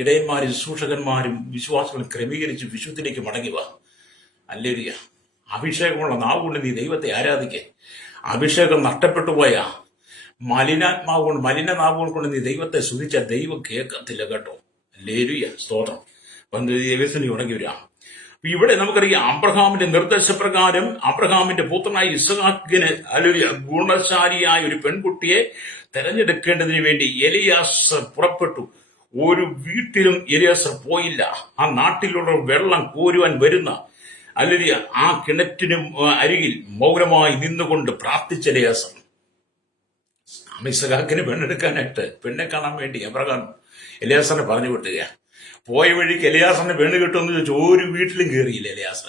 ഇടയന്മാരും ശുശ്രൂഷകന്മാരും വിശ്വാസികളും ക്രമീകരിച്ച് വിശുദ്ധിലേക്ക് മടങ്ങി വാ. അല്ലേലൂയ. അഭിഷേകമുള്ള നാവ് കൊണ്ട് നീ ദൈവത്തെ ആരാധിക്കേ. അഭിഷേകം നഷ്ടപ്പെട്ടു പോയാ മലിന നാവുകൾ കൊണ്ട് നീ ദൈവത്തെ സ്തുതിച്ച ദൈവം കേൾക്കത്തില്ല കേട്ടോ. അല്ലേലൂയ, സ്തോത്രം. ദൈവത്തിന് ഉണങ്ങി വരാം. ഇവിടെ നമുക്കറിയാം, അബ്രഹാമിന്റെ നിർദ്ദേശപ്രകാരം അബ്രഹാമിന്റെ പുത്രനായ ഇസ്ഹാക്കിന് ഗുണശാലിയായ ഒരു പെൺകുട്ടിയെ തെരഞ്ഞെടുക്കേണ്ടതിന് വേണ്ടി എലിയാസർ പുറപ്പെട്ടു. ഒരു വീട്ടിലും എലിയാസർ പോയില്ല. ആ നാട്ടിലുള്ള വെള്ളം കോരുവാൻ വരുന്ന ആ കിണറ്റിനും അരികിൽ മൗനമായി നിന്നുകൊണ്ട് പ്രാർത്ഥിച്ച എലിയാസർ ഇസ്ഹാക്കിന് പെണ്ണെടുക്കാനായിട്ട്, പെണ്ണെ കാണാൻ വേണ്ടി അബ്രഹാം എലിയാസറിനെ പറഞ്ഞു വിട്ടുകയാണ്. പോയ വഴിക്ക് എലിയാസറിനെ പെണ്ണ് കിട്ടുമെന്ന് ചോദിച്ചു. ഒരു വീട്ടിലും കയറിയില്ല എലിയാസർ.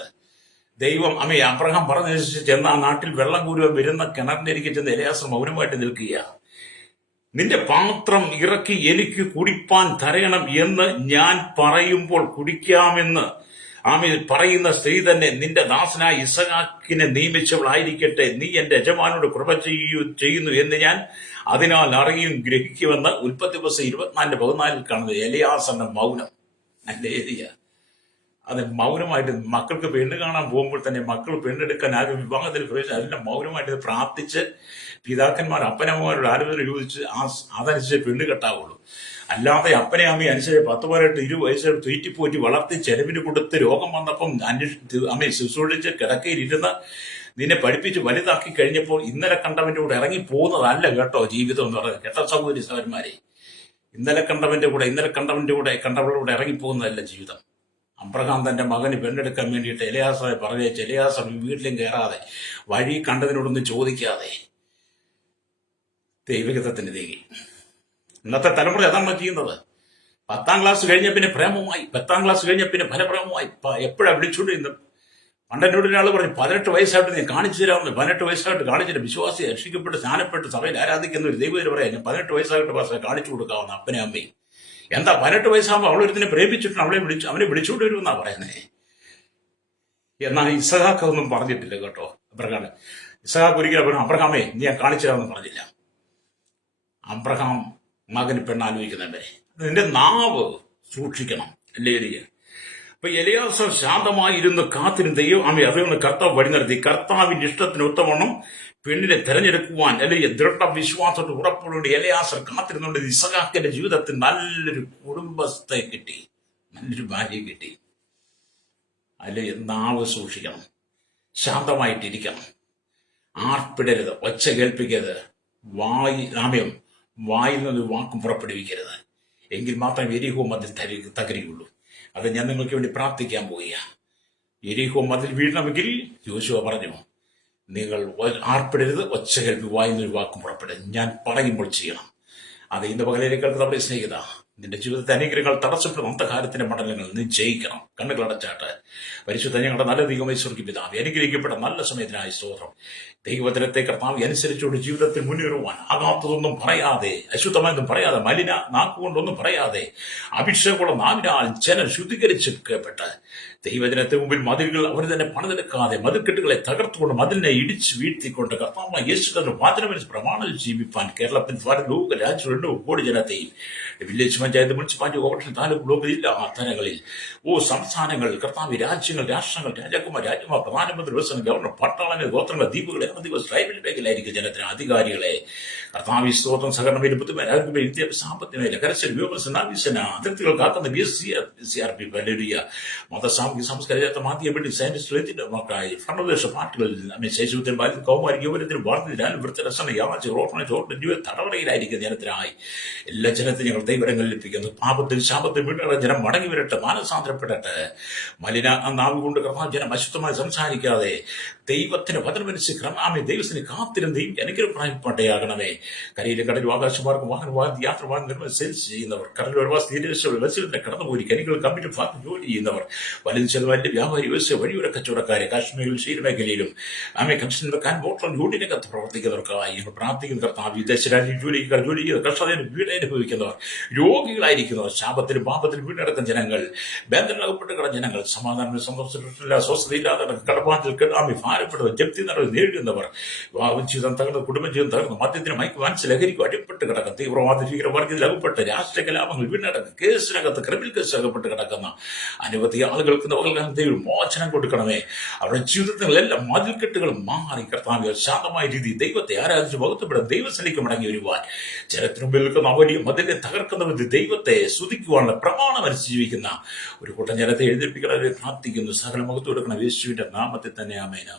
ദൈവം അബ്രഹാം പറഞ്ഞനുസരിച്ച് ചെന്ന ആ നാട്ടിൽ വെള്ളം കോരുവാൻ വരുന്ന കിണറിന്റെ അരികിൽ ചെന്ന് എലിയാസർ മൗനമായിട്ട് നിൽക്കുക. നിന്റെ പാത്രം ഇറക്കി എനിക്ക് കുടിപ്പാൻ തരയണം എന്ന് ഞാൻ പറയുമ്പോൾ കുടിക്കാമെന്ന് പറയുന്ന സ്ത്രീ തന്നെ നിന്റെ ദാസനായ ഇസ്ഹാക്കിനെ നിയമിച്ചവളായിരിക്കട്ടെ. നീ എന്റെ യജമാനോട് കൃപ ചെയ്യുന്നു എന്ന് ഞാൻ അതിനാൽ അറിയും ഗ്രഹിക്കുമെന്ന് ഉൽപ്പത്തി 24:14 കാണുന്നത് എലിയാസറിന്റെ മൗനം. അല്ലേലിയ. അത് മൗനമായിട്ട് മക്കൾക്ക് പെണ്ണ് കാണാൻ പോകുമ്പോൾ തന്നെ മക്കൾ പെണ്ണെടുക്കാൻ ആരും വിവാഹത്തിൽ പ്രവേശിച്ച് അതിന്റെ മൗനമായിട്ട് പ്രാർത്ഥിച്ച് പിതാക്കന്മാർ അപ്പനമ്മമാരോട് ആലോചന ചോദിച്ച് അതനുസരിച്ച് പെണ്ണ് കെട്ടാവുള്ളൂ. അല്ലാതെ അപ്പനെ അമ്മയെ അനുസരിച്ച് 10-18 20 വയസ്സ് തീറ്റിപ്പോറ്റി വളർത്തി ചെലവിന് കൊടുത്ത് രോഗം വന്നപ്പം അമ്മയെ ശുശ്രൂഷിച്ച് കിടക്കയിലിരുന്ന് നിന്നെ പഠിപ്പിച്ച് വലുതാക്കി കഴിഞ്ഞപ്പോൾ ഇന്നലെ കണ്ടവന്റെ കൂടെ ഇറങ്ങി പോകുന്നതല്ല കേട്ടോ ജീവിതം എന്ന് പറയുന്നത്. കേട്ട സഹോദരി സഹോദരന്മാരെ, ഇന്നലെ കണ്ടവന്റെ കൂടെ കണ്ടവളുടെ ഇറങ്ങിപ്പോകുന്നതല്ല ജീവിതം. അബ്രഹാം തന്റെ മകന് പെണ്ണെടുക്കാൻ വേണ്ടിയിട്ട് എലിയാസറെ പറഞ്ഞേച്ച് എലിയാസർ വീട്ടിലും കയറാതെ വഴി കണ്ടതിനോടൊന്നും ചോദിക്കാതെ ദൈവഹിതത്തിന് നീങ്ങി. ഇന്നത്തെ തലമുറ അതാണ് ചെയ്യുന്നത്. 10ാം ക്ലാസ് കഴിഞ്ഞ പിന്നെ പ്രേമമായി, 10ാം ക്ലാസ് കഴിഞ്ഞ പിന്നെ ഫലപ്രേമമായി. എപ്പോഴാണ് വിളിച്ചുകൊണ്ടിരുന്നത്? പണ്ടെന്നോട് ഒരാൾ പറഞ്ഞു 18 വയസ്സായിട്ട് നീ കാണിച്ചു തരാമെന്ന്. 18 വയസ്സായിട്ട് കാണിച്ചിട്ട് വിശ്വാസി രക്ഷിക്കപ്പെട്ട് സ്ഥാനപ്പെട്ട് സഭയിൽ ആരാധിക്കുന്ന ഒരു ദൈവത്തിന് പറയാം, ഞാൻ 18 വയസ്സായിട്ട് പാസ് കാണിച്ചു കൊടുക്കാവുന്ന അപ്പനെ അമ്മയും. എന്താ 18 വയസ്സാകുമ്പോൾ അവളൊരുത്തിനെ പ്രേമിച്ചിട്ട് അവനെ വിളിച്ചുകൊണ്ട് വരുമെന്നാ പറയുന്നേ. എന്നാൽ ഇസ്ഹാക്ക് ഒന്നും പറഞ്ഞിട്ടില്ല കേട്ടോ. ഇസ്ഹാക്ക് ഒരിക്കലും പറഞ്ഞു അബ്രഹാമേ നീ ഞാൻ കാണിച്ചു തരാമെന്ന് പറഞ്ഞില്ല. അബ്രഹാം മകന് പെണ്ണാലോചിക്കുന്നുണ്ടേ. നിന്റെ നാവ് സൂക്ഷിക്കണം. അല്ലേലിയ. അപ്പൊ എലിയാസർ ശാന്തമായിരുന്നു കാത്തിരുന്ന ദൈവം അതുകൊണ്ട് കർത്താവ് വഴി നടത്തി. കർത്താവിന്റെ ഇഷ്ടത്തിന് ഒത്തവണ്ണം പെണ്ണിനെ തെരഞ്ഞെടുക്കുവാൻ അല്ലെങ്കിൽ ദൃഢവിശ്വാസത്തോട് ഉറപ്പോടുകൂടി എലിയാസർ കാത്തിരുന്നുകൊണ്ട് ഇസ്ഹാക്കിന്റെ ജീവിതത്തിൽ നല്ലൊരു കുടുംബത്തെ കിട്ടി, നല്ലൊരു ഭാര്യയെ കിട്ടി. അല്ലെങ്കിൽ നാവ് സൂക്ഷിക്കണം, ശാന്തമായിട്ടിരിക്കണം, ആർപ്പിടരുത്, ഒച്ച കേൾപ്പിക്കരുത്, വായിൽ നിന്ന് വാക്കും പുറപ്പെടുവിക്കരുത്. എങ്കിൽ മാത്രമേ എരിഹോ മതിൽ തകരുകയുള്ളൂ. അത് ഞാൻ നിങ്ങൾക്ക് വേണ്ടി പ്രാർത്ഥിക്കാൻ പോവുക. എരിഹോ മതിൽ വീഴണമെങ്കിൽ യോശുവ പറഞ്ഞു, നിങ്ങൾ ആർപ്പിടരുത്, ഒച്ച കേൾപ്പി, വായിൽ നിന്നൊരു വാക്കും പുറപ്പെടരുത്. ഞാൻ പറയുമ്പോൾ ചെയ്യണം. അത് ഇന്ന് പകലിലേക്ക് നമ്മുടെ സ്നേഹിത, നിന്റെ ജീവിതത്തെ അനുഗ്രഹങ്ങൾ തടസ്സപ്പെടുന്ന അന്ധകാരത്തിന്റെ മണ്ഡലങ്ങൾ നീ ജയിക്കണം. കണ്ണുകളടച്ചാട്ട് പരിശുദ്ധ ഞങ്ങളുടെ നല്ല ദൈവമേ സ്വർഗ്ഗീയ പിതാവേ, അനുഗ്രഹിക്കപ്പെട്ട നല്ല സമയത്തിനായി സ്തോത്രം. ദൈവവചനത്തെ കർത്താവ് അനുസരിച്ചുകൊണ്ട് ജീവിതത്തിൽ മുന്നേറുവാൻ ആകാത്തതൊന്നും പറയാതെ, അശുദ്ധമായൊന്നും പറയാതെ, മലിന നാക്കുകൊണ്ടൊന്നും പറയാതെ, അഭിഷേകമുള്ള നാവിനാൽ ജനം ശുദ്ധീകരിച്ചെടുക്കപ്പെട്ട് ദൈവജനത്തിന് മുമ്പിൽ മതിലുകൾ അവർ തന്നെ പണിതെടുക്കാതെ മതിൽക്കെട്ടുകളെ തകർത്തുകൊണ്ട് മതിലിനെ ഇടിച്ച് വീഴ്ത്തിക്കൊണ്ട് കർത്താവ് യേശുവിന്റെ വാചനമനുസരിച്ച് പ്രമാണം ജീവിപ്പാൻ കേരളത്തിൽ ലോക രാജ്യം 2 കോടി ജനത്തെയും village panchayat, municipality, corporation, taluk, block, ജില്ലാ തലങ്ങളിൽ സംസ്ഥാനങ്ങൾ, കർത്താവ് രാജ്യങ്ങൾ, രാഷ്ട്രങ്ങൾ, രാജാക്കന്മാർ, രാജ്യമാർ, പ്രധാനമന്ത്രി, പ്രസിഡന്റ്, ഗവർണർ, പട്ടാളങ്ങൾ, ഗോത്രങ്ങൾ, ദ്വീപുകളെ, ട്രൈബൽ മേഖലയായിരിക്കും ജനത്തിന് അധികാരികളെ കർത്താവ് സ്തോത്രം സഹകരണ വിദ്യ സാമ്പത്തിക കരച്ചിൽ വ്യോമസേന അതിർത്തികൾ കാക്കുന്ന BSCRP മത സാമൂഹിക സംസ്കാര മാധ്യമ സയന്റിസ്റ്റ് മക്കളായി ഭരണദേശ പാർട്ടികളിൽ ശൈശവത്തിന് ബാല്യം കൗമാരി യുവനത്തിന് വളർന്നതിനാലും വൃത്തരസന യാച റോട്ടന തടവറയിലായിരിക്കും ജനത്തിനായി എല്ലാ ജനത്തിനും ഞങ്ങൾ ദൈവരങ്ങൾ ലഭിക്കുന്നു. പാപത്തിൽ ശാപത്തിൽ വീടുകളെ ജനം മടങ്ങി വരട്ടെ, മാനസാന്തരപ്പെടട്ടെ. മലിന നാവ് കൊണ്ട് കർത്താവ് ജനം അശുദ്ധമായി സംസാരിക്കാതെ ദൈവത്തിന്റെ വചനമനുസരിച്ച് ക്രമാമി ദൈവത്തിന് കാത്തിരുന്നേയും അനുഗ്രഹപ്രായപ്പെട്ടയാകണമേ. കരയിലെ കടലും ആകാശമാർക്കും വാഹനവാഹന യാത്രവാഹനം സെയിൽസ് ചെയ്യുന്നവർ, കടലോരവാസ തീരദേശ കടന്നുപോയി കരികൾ കമ്പിറ്റ് ഭാഗത്ത് ജോലി ചെയ്യുന്നവർ, വലിയ ചെലവന്റെ വ്യാപാരി വ്യവസായ വഴിയോര കച്ചവടക്കാരെ, കാശ്മീരിലും ക്ഷീരമേഖലയിലും കൺസ്ട്രക്ഷൻ വെക്കാൻ ബോട്ടൽ യൂണിനകത്ത് പ്രവർത്തിക്കുന്നവർക്കായി പ്രാർത്ഥിക്കുന്ന കർത്താവ്, വിദേശ രാജ്യം ജോലി ചെയ്ത് കർഷകന് വീട് അനുഭവിക്കുന്നവർ, രോഗികളായിരിക്കുന്നവർ, ശാപത്തിലും പാപത്തിലും വീടടക്കം ജനങ്ങൾ, ബന്ധനകപ്പെട്ട് കിടന്ന ജനങ്ങൾ, സമാധാനം സന്തോഷമില്ല സ്വസ്ഥതയില്ലാതെ കടപ്പാട്ടിൽ കിടാമി ഭാരപ്പെട്ടവർ, ജപ്തി നടവ് നേരിടുന്നവർ, ജീവിതം തകർന്ന് കുടുംബജീവിതം തകർന്ന് മദ്യത്തിന് മയക്ക് വാൻസ് ലഹരിക്കും അടിപ്പെട്ട് കിടക്കുന്ന തീവ്രവാദ ഭീകരവർഗത്തിൽ അകപ്പെട്ട് രാഷ്ട്രീയ കലാപങ്ങൾ വീണടക്കം കേസിനകത്ത് ക്രിമിനൽ കേസ് അകപ്പെട്ട് കിടക്കുന്ന അനവധി ആളുകൾക്ക് ദൈവം മോചനം കൊടുക്കണമേ. അവരുടെ ജീവിതത്തിലെല്ലാം മതിൽക്കെട്ടുകളും മാറി കർത്താവ് ശാന്തമായ രീതി ദൈവത്തെ ആരാധിച്ച് വകുത്തപ്പെടാൻ ദൈവസ്ഥലേക്ക് മടങ്ങി വരുവാൻ, ജനത്തിനു മുമ്പിൽ നിൽക്കുന്ന വലിയ മതിലെ തകർക്കുന്ന വിധി ദൈവത്തെ സ്തുതിക്കുവാനുള്ള പ്രമാണം അനുസരിച്ച് ജീവിക്കുന്ന ഒരു കൂട്ടം ജനത്തെ എഴുന്നേൽപ്പിക്കണവരെ പ്രാർത്ഥിക്കുന്നു. സകല മുഖത്ത് കൊടുക്കണം യേശുവിന്റെ നാമത്തിൽ തന്നെ. ആമേൻ.